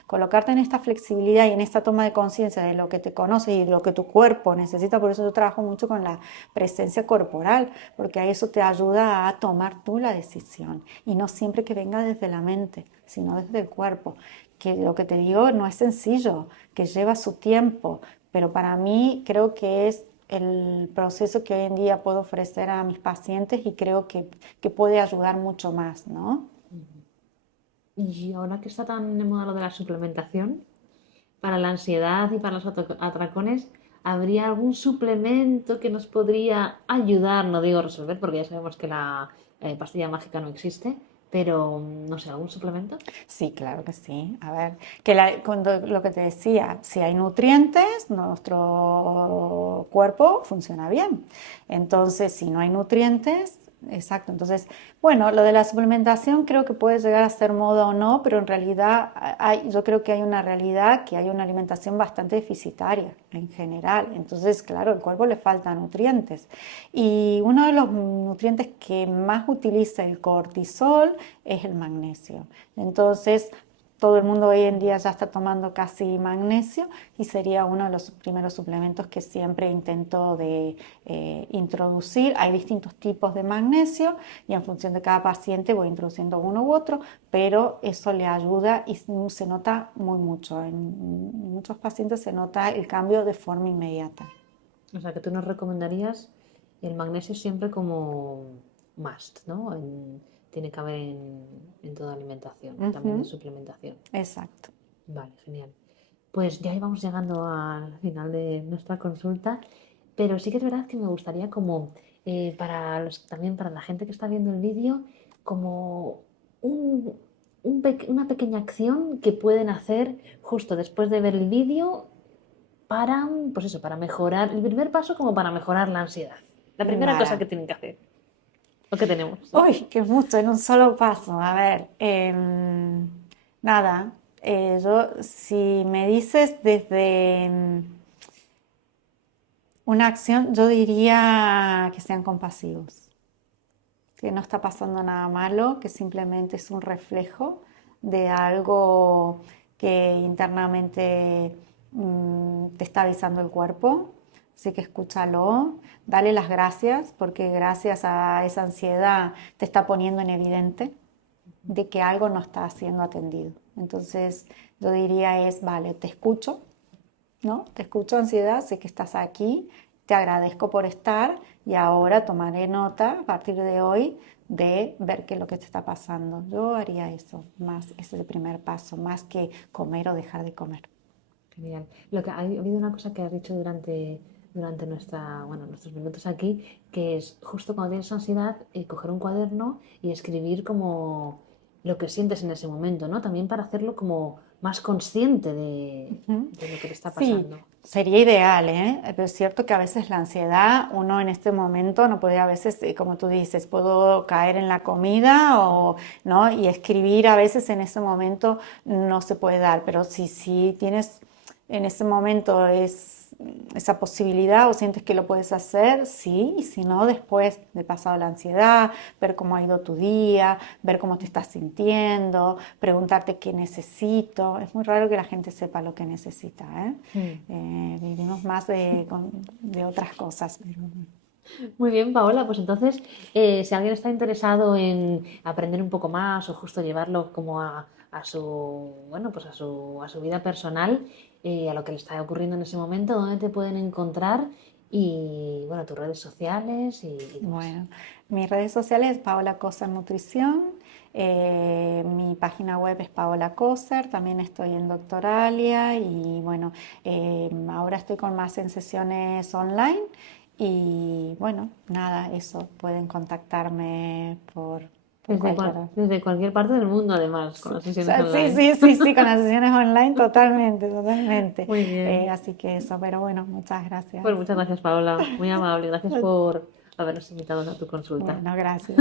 colocarte en esta flexibilidad y en esta toma de conciencia de lo que te conoces y de lo que tu cuerpo necesita, por eso yo trabajo mucho con la presencia corporal, porque a eso te ayuda a tomar tú la decisión y no siempre que venga desde la mente, sino desde el cuerpo, que lo que te digo no es sencillo, que lleva su tiempo, pero para mí creo que es el proceso que hoy en día puedo ofrecer a mis pacientes y creo que puede ayudar mucho más, ¿no? Y ahora que está tan de moda lo de la suplementación, para la ansiedad y para los atracones, ¿habría algún suplemento que nos podría ayudar? No digo resolver, porque ya sabemos que la pastilla mágica no existe, pero no sé, ¿algún suplemento? Sí, claro que sí. A ver, cuando lo que te decía, si hay nutrientes, nuestro cuerpo funciona bien. Entonces, si no hay nutrientes, exacto. Entonces, bueno, lo de la suplementación creo que puede llegar a ser moda o no, pero en realidad yo creo que hay una realidad que hay una alimentación bastante deficitaria en general. Entonces, claro, al cuerpo le faltan nutrientes. Y uno de los nutrientes que más utiliza el cortisol es el magnesio. Entonces, todo el mundo hoy en día ya está tomando casi magnesio y sería uno de los primeros suplementos que siempre intento de introducir. Hay distintos tipos de magnesio y en función de cada paciente voy introduciendo uno u otro, pero eso le ayuda y se nota mucho. En muchos pacientes se nota el cambio de forma inmediata. O sea, que tú nos recomendarías el magnesio siempre como must, ¿no? Tiene que haber en toda alimentación, también en suplementación. Exacto. Vale, genial. Pues ya íbamos llegando al final de nuestra consulta, pero sí que es verdad que me gustaría como también para la gente que está viendo el vídeo, como una pequeña acción que pueden hacer justo después de ver el vídeo para, pues eso, para mejorar, el primer paso como para mejorar la ansiedad. La primera cosa que tienen que hacer. ¿O qué tenemos? Uy, que mucho en un solo paso. A ver, nada, si me dices desde una acción, yo diría que sean compasivos, que no está pasando nada malo, que simplemente es un reflejo de algo que internamente te está avisando el cuerpo. Así que escúchalo, dale las gracias, porque gracias a esa ansiedad te está poniendo en evidente de que algo no está siendo atendido. Entonces yo diría vale, te escucho, ¿no? Te escucho ansiedad, sé que estás aquí, te agradezco por estar y ahora tomaré nota a partir de hoy de ver qué es lo que te está pasando. Yo haría eso, más, ese es el primer paso, más que comer o dejar de comer. Genial. Ha habido una cosa que has dicho durante nuestros minutos aquí, que es justo cuando tienes ansiedad, coger un cuaderno y escribir como lo que sientes en ese momento, ¿no? También para hacerlo como más consciente Ujú. de lo que te está Sí, pasando. sería ideal, ¿eh? Pero es cierto que a veces la ansiedad, uno en este momento no puede, a veces, como tú dices, puedo caer en la comida o, ¿no? Y escribir a veces en ese momento no se puede dar, pero si tienes en ese momento esa posibilidad o sientes que lo puedes hacer, sí, y si no, después de pasado la ansiedad, ver cómo ha ido tu día, ver cómo te estás sintiendo, preguntarte qué necesito. Es muy raro que la gente sepa lo que necesita, ¿eh? Vivimos más de otras cosas. Pero... Muy bien, Paola, pues entonces, si alguien está interesado en aprender un poco más o justo llevarlo como a su, bueno, pues a su vida personal, a lo que le está ocurriendo en ese momento, ¿dónde te pueden encontrar? Y, bueno, tus redes sociales y demás. Bueno, mis redes sociales es Paola Coser Nutrición, mi página web es Paola Coser, también estoy en Doctoralia y bueno, ahora estoy con más en sesiones online y bueno, nada, eso, pueden contactarme por cualquier... Desde cualquier parte del mundo, además, con las sesiones Sí, online. sí, sí, sí, con las sesiones online totalmente, totalmente. Muy bien. Así que eso, pero bueno, muchas Pues gracias. muchas gracias, Paola. Muy amable. Gracias por habernos invitado a tu consulta. Bueno, gracias.